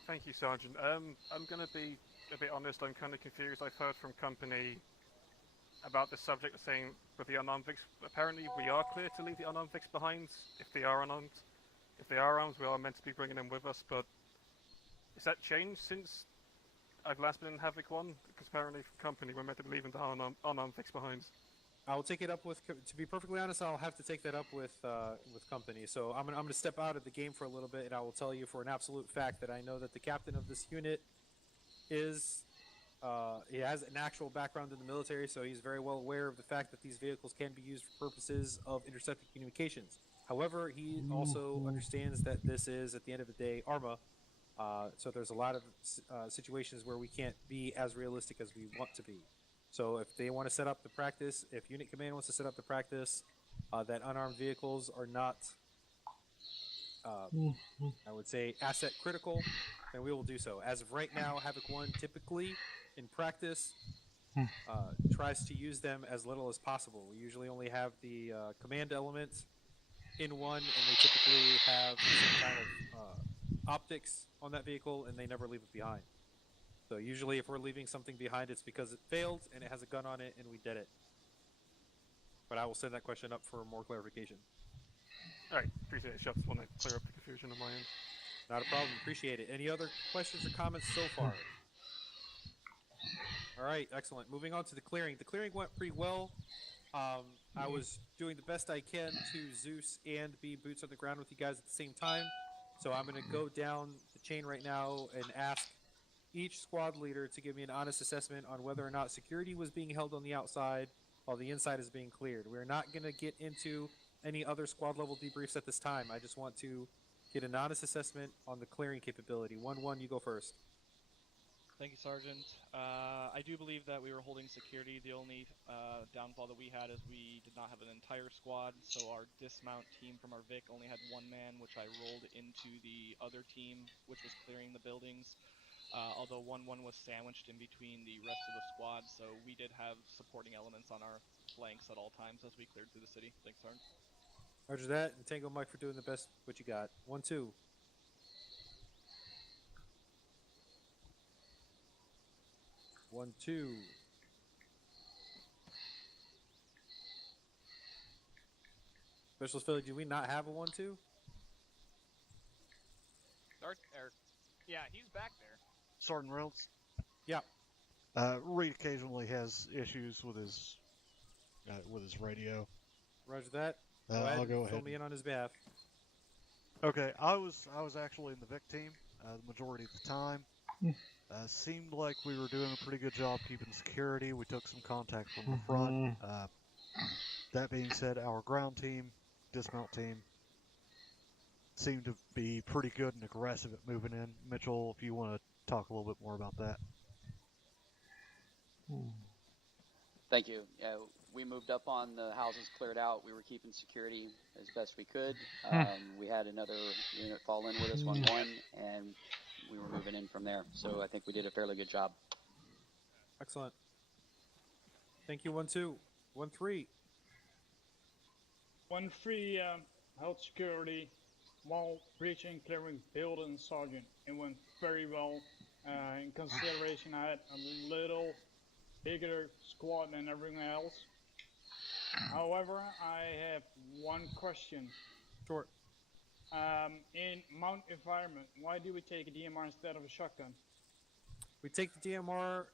Thank you, Sergeant. I'm going to be a bit honest. I'm kind of confused. I've heard from company about this subject, saying with the unarmed Vics, apparently we are clear to leave the unarmed Vics behind if they are unarmed. If they are armed, we are meant to be bringing them with us, but has that changed since I've last been in Havoc 1? Because apparently from company we're meant to be leaving the unarmed Vics behind. I'll take it up with. To be perfectly honest, I'll have to take that up with company. So I'm gonna step out of the game for a little bit, and I will tell you for an absolute fact that I know that the captain of this unit is. He has an actual background in the military, so he's very well aware of the fact that these vehicles can be used for purposes of intercepted communications. However, he also understands that this is, at the end of the day, ARMA. So there's a lot of situations where we can't be as realistic as we want to be. So if they want to set up the practice, if Unit Command wants to set up the practice that unarmed vehicles are not, I would say, asset critical, then we will do so. As of right now, Havoc 1 typically, in practice, tries to use them as little as possible. We usually only have the command element in one, and they typically have some kind of optics on that vehicle, and they never leave it behind. So usually if we're leaving something behind, it's because it failed and it has a gun on it and we did it. But I will send that question up for more clarification. Alright, appreciate it, Chef. Just want to clear up the confusion on my end. Not a problem, appreciate it. Any other questions or comments so far? Alright, excellent. Moving on to the clearing. The clearing went pretty well. I was doing the best I can to Zeus and be boots on the ground with you guys at the same time. So I'm going to go down the chain right now and ask each squad leader to give me an honest assessment on whether or not security was being held on the outside while the inside is being cleared. We're not going to get into any other squad level debriefs at this time. I just want to get an honest assessment on the clearing capability. 1-1, you go first. Thank you, Sergeant. I do believe that we were holding security. The only downfall that we had is we did not have an entire squad, so our dismount team from our Vic only had one man, which I rolled into the other team, which was clearing the buildings. Although 1-1 was sandwiched in between the rest of the squad, so we did have supporting elements on our flanks at all times as we cleared through the city. Thanks, Sergeant. Roger that, and Tango Mike for doing the best what you got. 1-2. One, two. Specialist Philly, do we not have a 1-2? Yeah, he's back there. Sergeant Reynolds? Yeah. Reed occasionally has issues with his radio. Roger that. I'll go ahead. Fill me in on his behalf. Okay, I was actually in the Vic team the majority of the time. Seemed like we were doing a pretty good job keeping security. We took some contact from the front. That being said, our ground team, dismount team, seemed to be pretty good and aggressive at moving in. Mitchell, if you want to talk a little bit more about that. Thank you. Yeah, we moved up on the houses cleared out. We were keeping security as best we could. We had another unit fall in with us 1-1, and we were moving in from there. So I think we did a fairly good job. Excellent. Thank you, 1-2. 1-3. 1-3 held security while breaching clearing buildings, Sergeant. It went very well. In consideration, I had a little bigger squad than everyone else. However, I have one question. Sure. In Mount Environment, why do we take a DMR instead of a shotgun? We take the DMR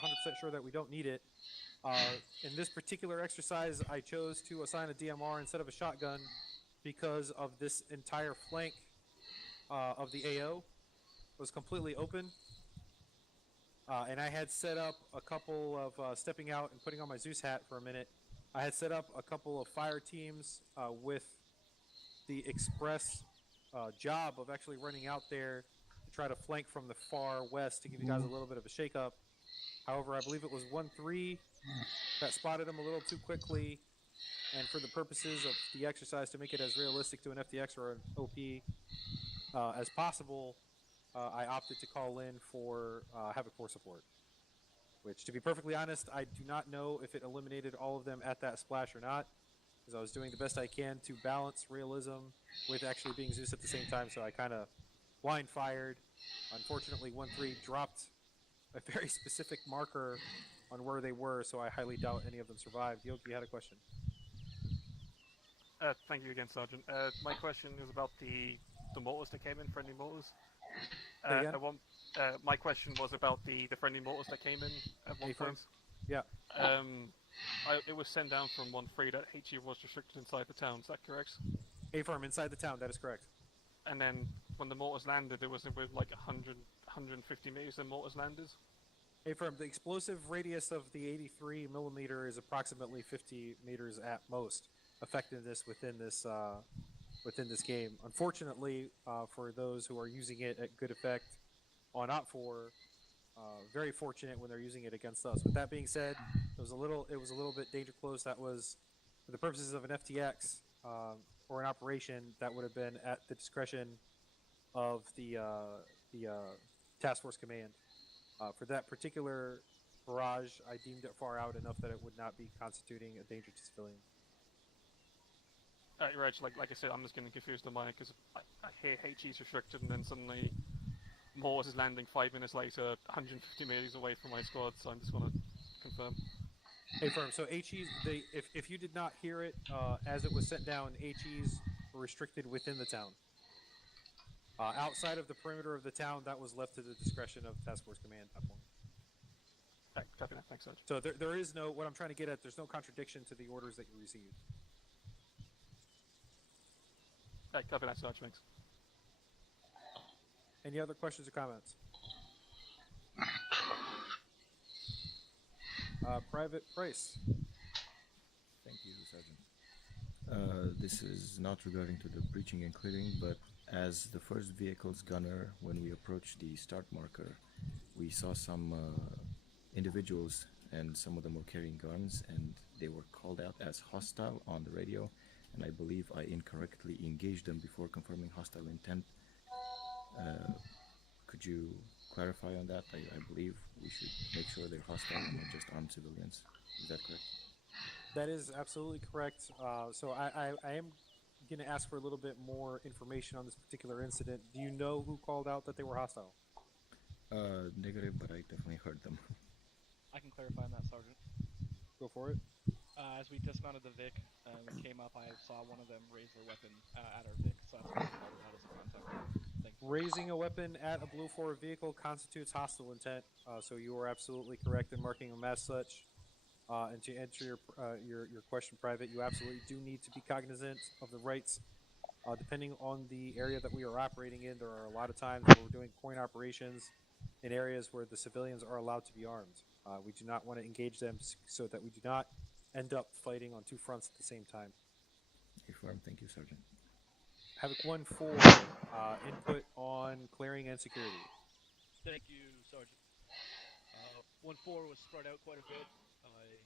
100% sure that we don't need it. In this particular exercise, I chose to assign a DMR instead of a shotgun because of this entire flank of the AO was completely open. And I had set up a couple of, stepping out and putting on my Zeus hat for a minute, I had set up a couple of fire teams with the express job of actually running out there to try to flank from the far west to give you guys a little bit of a shake-up. However, I believe it was 1-3 that spotted him a little too quickly, and for the purposes of the exercise to make it as realistic to an FTX or an OP as possible, I opted to call in for Havoc 4 support. Which, to be perfectly honest, I do not know if it eliminated all of them at that splash or not, because I was doing the best I can to balance realism with actually being Zeus at the same time, so I kind of blind fired. Unfortunately, 1-3 dropped a very specific marker on where they were, so I highly doubt any of them survived. Yoke, you had a question. Thank you again, Sergeant. My question is about the mortars that came in, friendly mortars. My question was about the friendly mortars that came in at one point. Yeah. It was sent down from 1-3 that HE was restricted inside the town, is that correct? A-firm inside the town, that is correct. And then when the mortars landed, it was with like 150 meters the mortars landed? A-firm, the explosive radius of the 83 millimeter is approximately 50 meters at most. Effectiveness within this game. Unfortunately, for those who are using it at good effect on OPFOR, very fortunate when they're using it against us. With that being said, it was a little bit danger close. That was, for the purposes of an FTX or an operation, that would have been at the discretion of the task force command. For that particular barrage, I deemed it far out enough that it would not be constituting a danger to civilians. Right, like I said, I'm just getting confused on mine because I hear HE's restricted and then suddenly Morse is landing 5 minutes later, 150 meters away from my squad, so I just want to confirm. Hey, firm. So HE's, if you did not hear it as it was sent down, HE's were restricted within the town. Outside of the perimeter of the town, that was left to the discretion of Task Force Command at that point. Right, copy that. Thanks, Sergeant. So there is no, what I'm trying to get at, there's no contradiction to the orders that you received. Copy that, Sarge. Thanks. Any other questions or comments? Private Price. Thank you, Sergeant. This is not regarding to the breaching and clearing, but as the first vehicle's gunner, when we approached the start marker, we saw some individuals, and some of them were carrying guns, and they were called out as hostile on the radio, and I believe I incorrectly engaged them before confirming hostile intent. Could you clarify on that? I believe we should make sure they're hostile and not just armed civilians. Is that correct? That is absolutely correct. So I am going to ask for a little bit more information on this particular incident. Do you know who called out that they were hostile? Negative, but I definitely heard them. I can clarify on that, Sergeant. Go for it. As we dismounted the Vic and we came up, I saw one of them raise their weapon at our Vic, so that's why we called it out as a contact. Thank you. Raising a weapon at a Blue 4 vehicle constitutes hostile intent, so you are absolutely correct in marking them as such. And to answer your question, Private, you absolutely do need to be cognizant of the rights. Depending on the area that we are operating in, there are a lot of times where we're doing coin operations in areas where the civilians are allowed to be armed. We do not want to engage them so that we do not end up fighting on two fronts at the same time. Affirm. Thank you, Sergeant. Havoc 1-4, input on clearing and security. Thank you, Sergeant. 1-4 was spread out quite a bit. I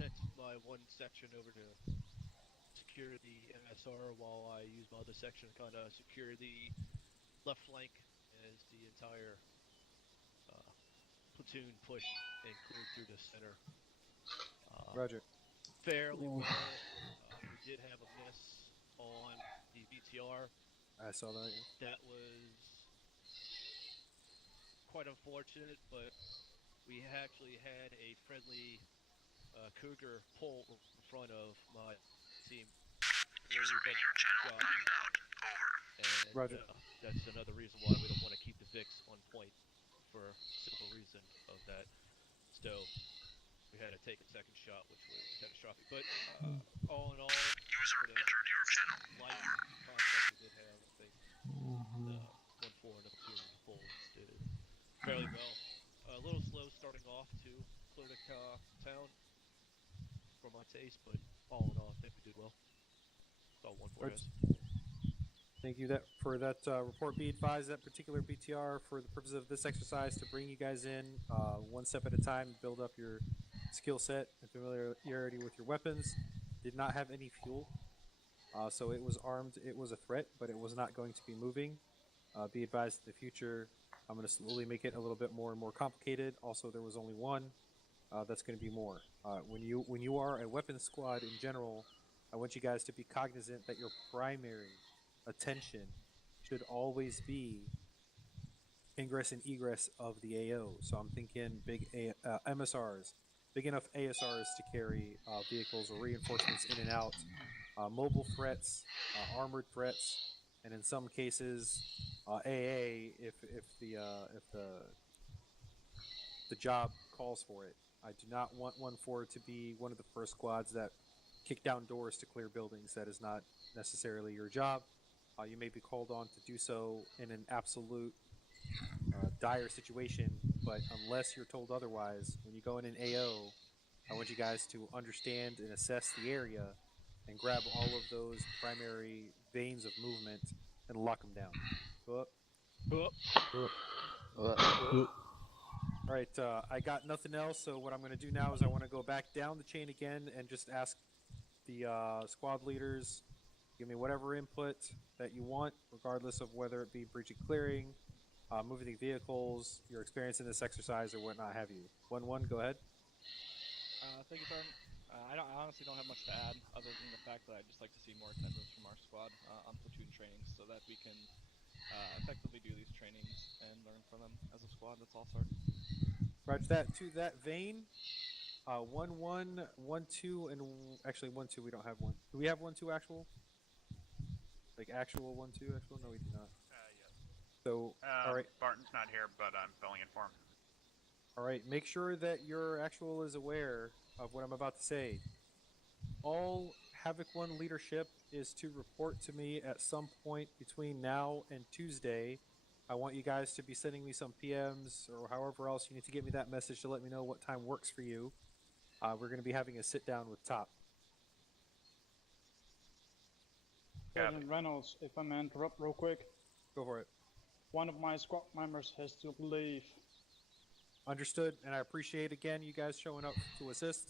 sent my one section over to secure the MSR while I used my other section to kind of secure the left flank as the entire platoon pushed and cleared through the center. Roger. Fairly well. We did have a miss on the BTR. I saw that. That was quite unfortunate, but we actually had a friendly Cougar pull in front of my team. User in your channel inbound. Over. And Roger. That's another reason why we don't want to keep the VIX on point for simple reason of that. So we had to take a second shot, which was catastrophic. But all in all, user entered your channel. Light contact we did have, I think the 1-4 and the platoon pulls did fairly well. A little slow starting off to clear the town for my taste, but all in all, I think we did well. That's all 1-4 has. Thank you for that report. Be advised that particular BTR, for the purpose of this exercise, to bring you guys in one step at a time, build up your skill set and familiarity with your weapons, did not have any fuel. So it was armed. It was a threat, but it was not going to be moving. Be advised in the future, I'm going to slowly make it a little bit more and more complicated. Also, there was only one. That's going to be more. When you are a weapons squad in general, I want you guys to be cognizant that your primary attention should always be ingress and egress of the AO. So I'm thinking big MSRs, big enough ASRs to carry vehicles or reinforcements in and out, mobile threats, armored threats, and in some cases AA if the job calls for it. I do not want 1-4 to be one of the first squads that kick down doors to clear buildings. That is not necessarily your job. You may be called on to do so in an absolute dire situation, but unless you're told otherwise, when you go in an AO, I want you guys to understand and assess the area and grab all of those primary veins of movement and lock them down. Go up. Go up. Go up. All right, I got nothing else, so what I'm going to do now is I want to go back down the chain again and just ask the squad leaders, give me whatever input that you want, regardless of whether it be breaching clearing, moving the vehicles, your experience in this exercise, or whatnot have you. 1-1, go ahead. Thank you, Sergeant. I honestly don't have much to add, other than the fact that I'd just like to see more attendance from our squad on platoon trainings, so that we can effectively do these trainings and learn from them as a squad. That's all, Sergeant. Roger that. To that vein, 1-1, 1-2, and actually 1-2. We don't have one. Do we have 1-2 actual? Like actual 1-2 actual? No, we do not. Yes. So, all right. Barton's not here, but I'm filling in for him. All right. Make sure that your actual is aware of what I'm about to say. All Havoc 1 leadership is to report to me at some point between now and Tuesday. I want you guys to be sending me some PMs or however else you need to get me that message to let me know what time works for you. We're going to be having a sit down with Top. Sergeant Reynolds, if I may interrupt real quick. Go for it. One of my squad members has to leave. Understood, and I appreciate again you guys showing up to assist.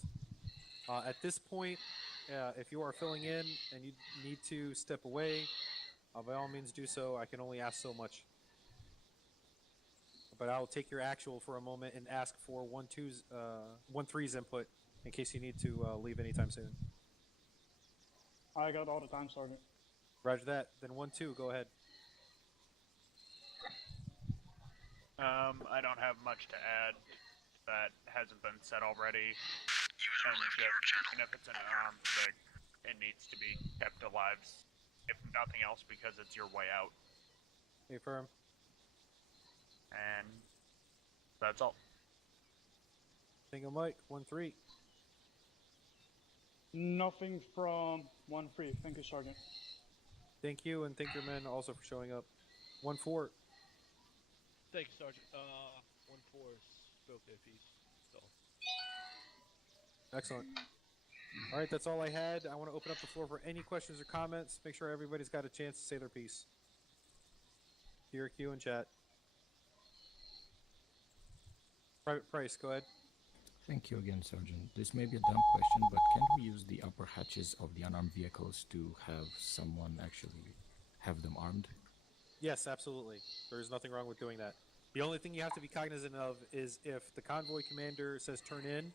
At this point, if you are filling in and you need to step away, by all means do so. I can only ask so much. But I will take your actual for a moment and ask for 1-3's input in case you need to leave anytime soon. I got all the time, Sergeant. Roger that. Then 1-2, go ahead. I don't have much to add that hasn't been said already. User left your channel. And if it's an unarmed Vic, it needs to be kept alive, if nothing else, because it's your way out. Affirm. And that's all. Single mic, 1-3. Nothing from 1-3. Thank you, Sergeant. Thank you, and thank your men also for showing up. 1-4. Thank you, Sergeant. 1-4 is okay if he's still. Excellent. All right, that's all I had. I want to open up the floor for any questions or comments. Make sure everybody's got a chance to say their piece. Here, Q and chat. Private Price, go ahead. Thank you again, Sergeant. This may be a dumb question, but can we use the upper hatches of the unarmed vehicles to have someone actually have them armed? Yes, absolutely. There's nothing wrong with doing that. The only thing you have to be cognizant of is if the convoy commander says turn in,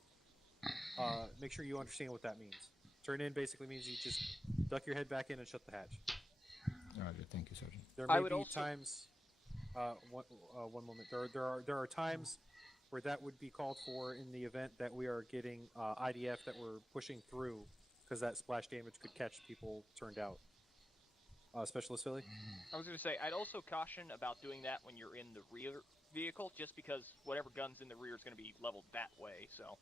make sure you understand what that means. Turn in basically means you just duck your head back in and shut the hatch. Roger, thank you, Sergeant. There may be times. One moment. There are times where that would be called for in the event that we are getting IDF that we're pushing through, because that splash damage could catch people turned out. Specialist Philly? I was going to say, I'd also caution about doing that when you're in the rear vehicle, just because whatever gun's in the rear is going to be leveled that way. So.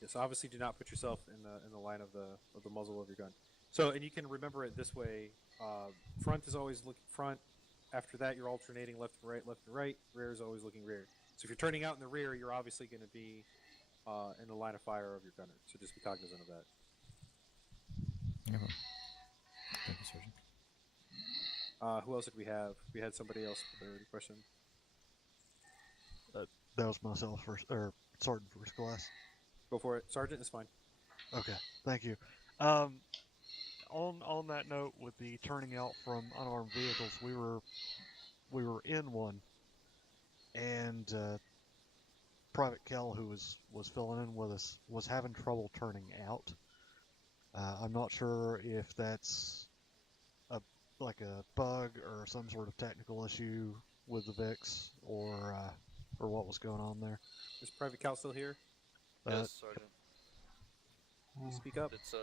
Yes, obviously do not put yourself in the line of the muzzle of your gun. So, and you can remember it this way: front is always looking front. After that, you're alternating left to right. Rear is always looking rear. So if you're turning out in the rear, you're obviously going to be in the line of fire of your gunner. So just be cognizant of that. Thank you, Sergeant. Who else did we have? We had somebody else with a question. That was myself, or Sergeant First Class. Go for it. Sergeant is fine. Okay, thank you. On that note, with the turning out from unarmed vehicles, we were in one, and Private Kell, who was filling in with us, was having trouble turning out. I'm not sure if that's like a bug or some sort of technical issue with the VIX, or what was going on there. Is Private Cal still here? Yes, Sergeant. You speak up. It's you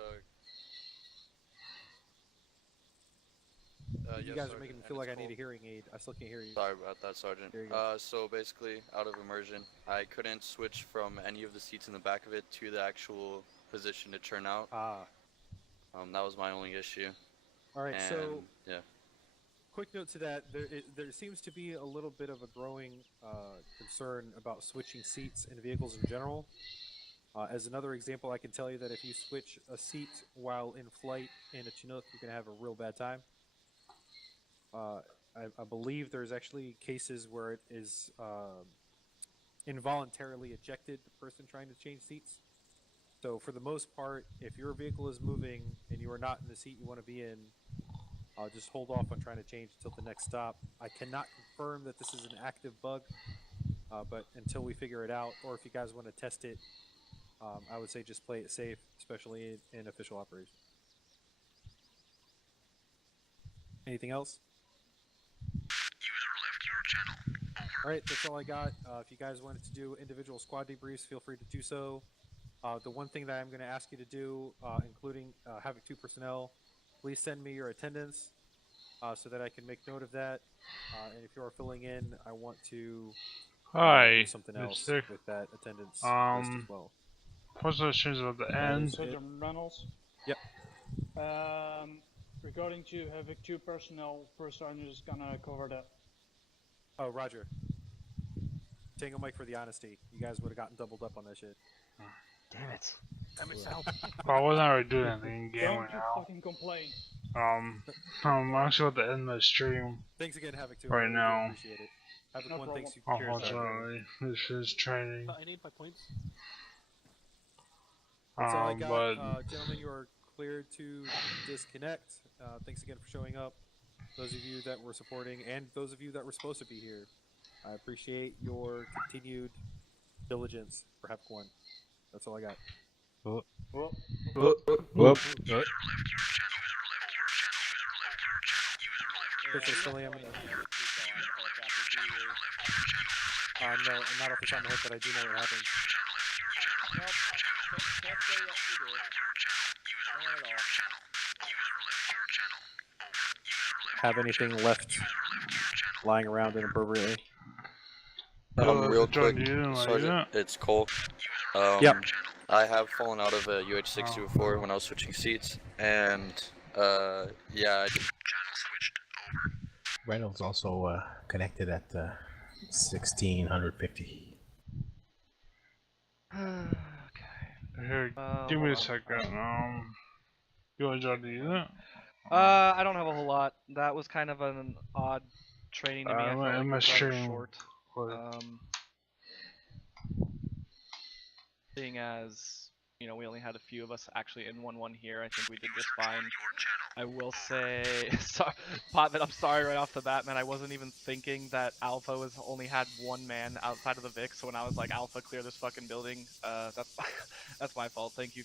yes, guys Sergeant, are making me and feel like it's I need a called- hearing aid. I still can't hear you. Sorry about that, Sergeant. There you go. So basically, out of immersion, I couldn't switch from any of the seats in the back of it to the actual position to turn out. That was my only issue. All right, and, so yeah. quick note to that: there seems to be a little bit of a growing concern about switching seats in vehicles in general. As another example, I can tell you that if you switch a seat while in flight in a Chinook, you're going to have a real bad time. I believe there's actually cases where it is involuntarily ejected the person trying to change seats. So for the most part, if your vehicle is moving and you are not in the seat you want to be in, just hold off on trying to change until the next stop. I cannot confirm that this is an active bug, but until we figure it out, or if you guys want to test it, I would say just play it safe, especially in official operation. Anything else? User left your channel. Over. All right, that's all I got. If you guys wanted to do individual squad debriefs, feel free to do so. The one thing that I'm going to ask you to do, including Havoc 2 personnel, please send me your attendance so that I can make note of that. And if you are filling in, I want to do something else with that attendance list as well. Positions at the end. Sergeant Reynolds? Yep. Regarding to Havoc 2 personnel, First Sergeant is gonna cover that. Oh, Roger. Tango Mike for the honesty. You guys would have gotten doubled up on that shit. Damn it. Damn it, Sal. Well, I wasn't really doing anything in game Don't right you now. fucking complain. I'm actually at the end of the stream. Thanks again, Havoc 2. Right I really now. appreciate it. Havoc No 1 problem. thanks you. Unfortunately, this is training. I need my points. That's all I got. But Gentlemen, you are cleared to disconnect. Thanks again for showing up. Those of you that were supporting and those of you that were supposed to be here. I appreciate your continued diligence for Havoc 1. That's all I got. No, not off the top of my head, but I do know what happened. Have anything left lying around inappropriately? Real quick, like Sergeant, it's Cole. Yep. I have fallen out of a UH-60 before when I was switching seats, and yeah, I just Reynolds also connected at 1650. Here, give me a second. You want to do that? I don't have a whole lot. That was kind of an odd training to me. I felt like it was rather short. Seeing as, you know, we only had a few of us actually in 1-1 here, I think we did just fine. I will say, Potman, I'm sorry right off the bat, man. I wasn't even thinking that Alpha was only had one man outside of the Vic, so when I was like, Alpha, clear this fucking building, that's my fault. Thank you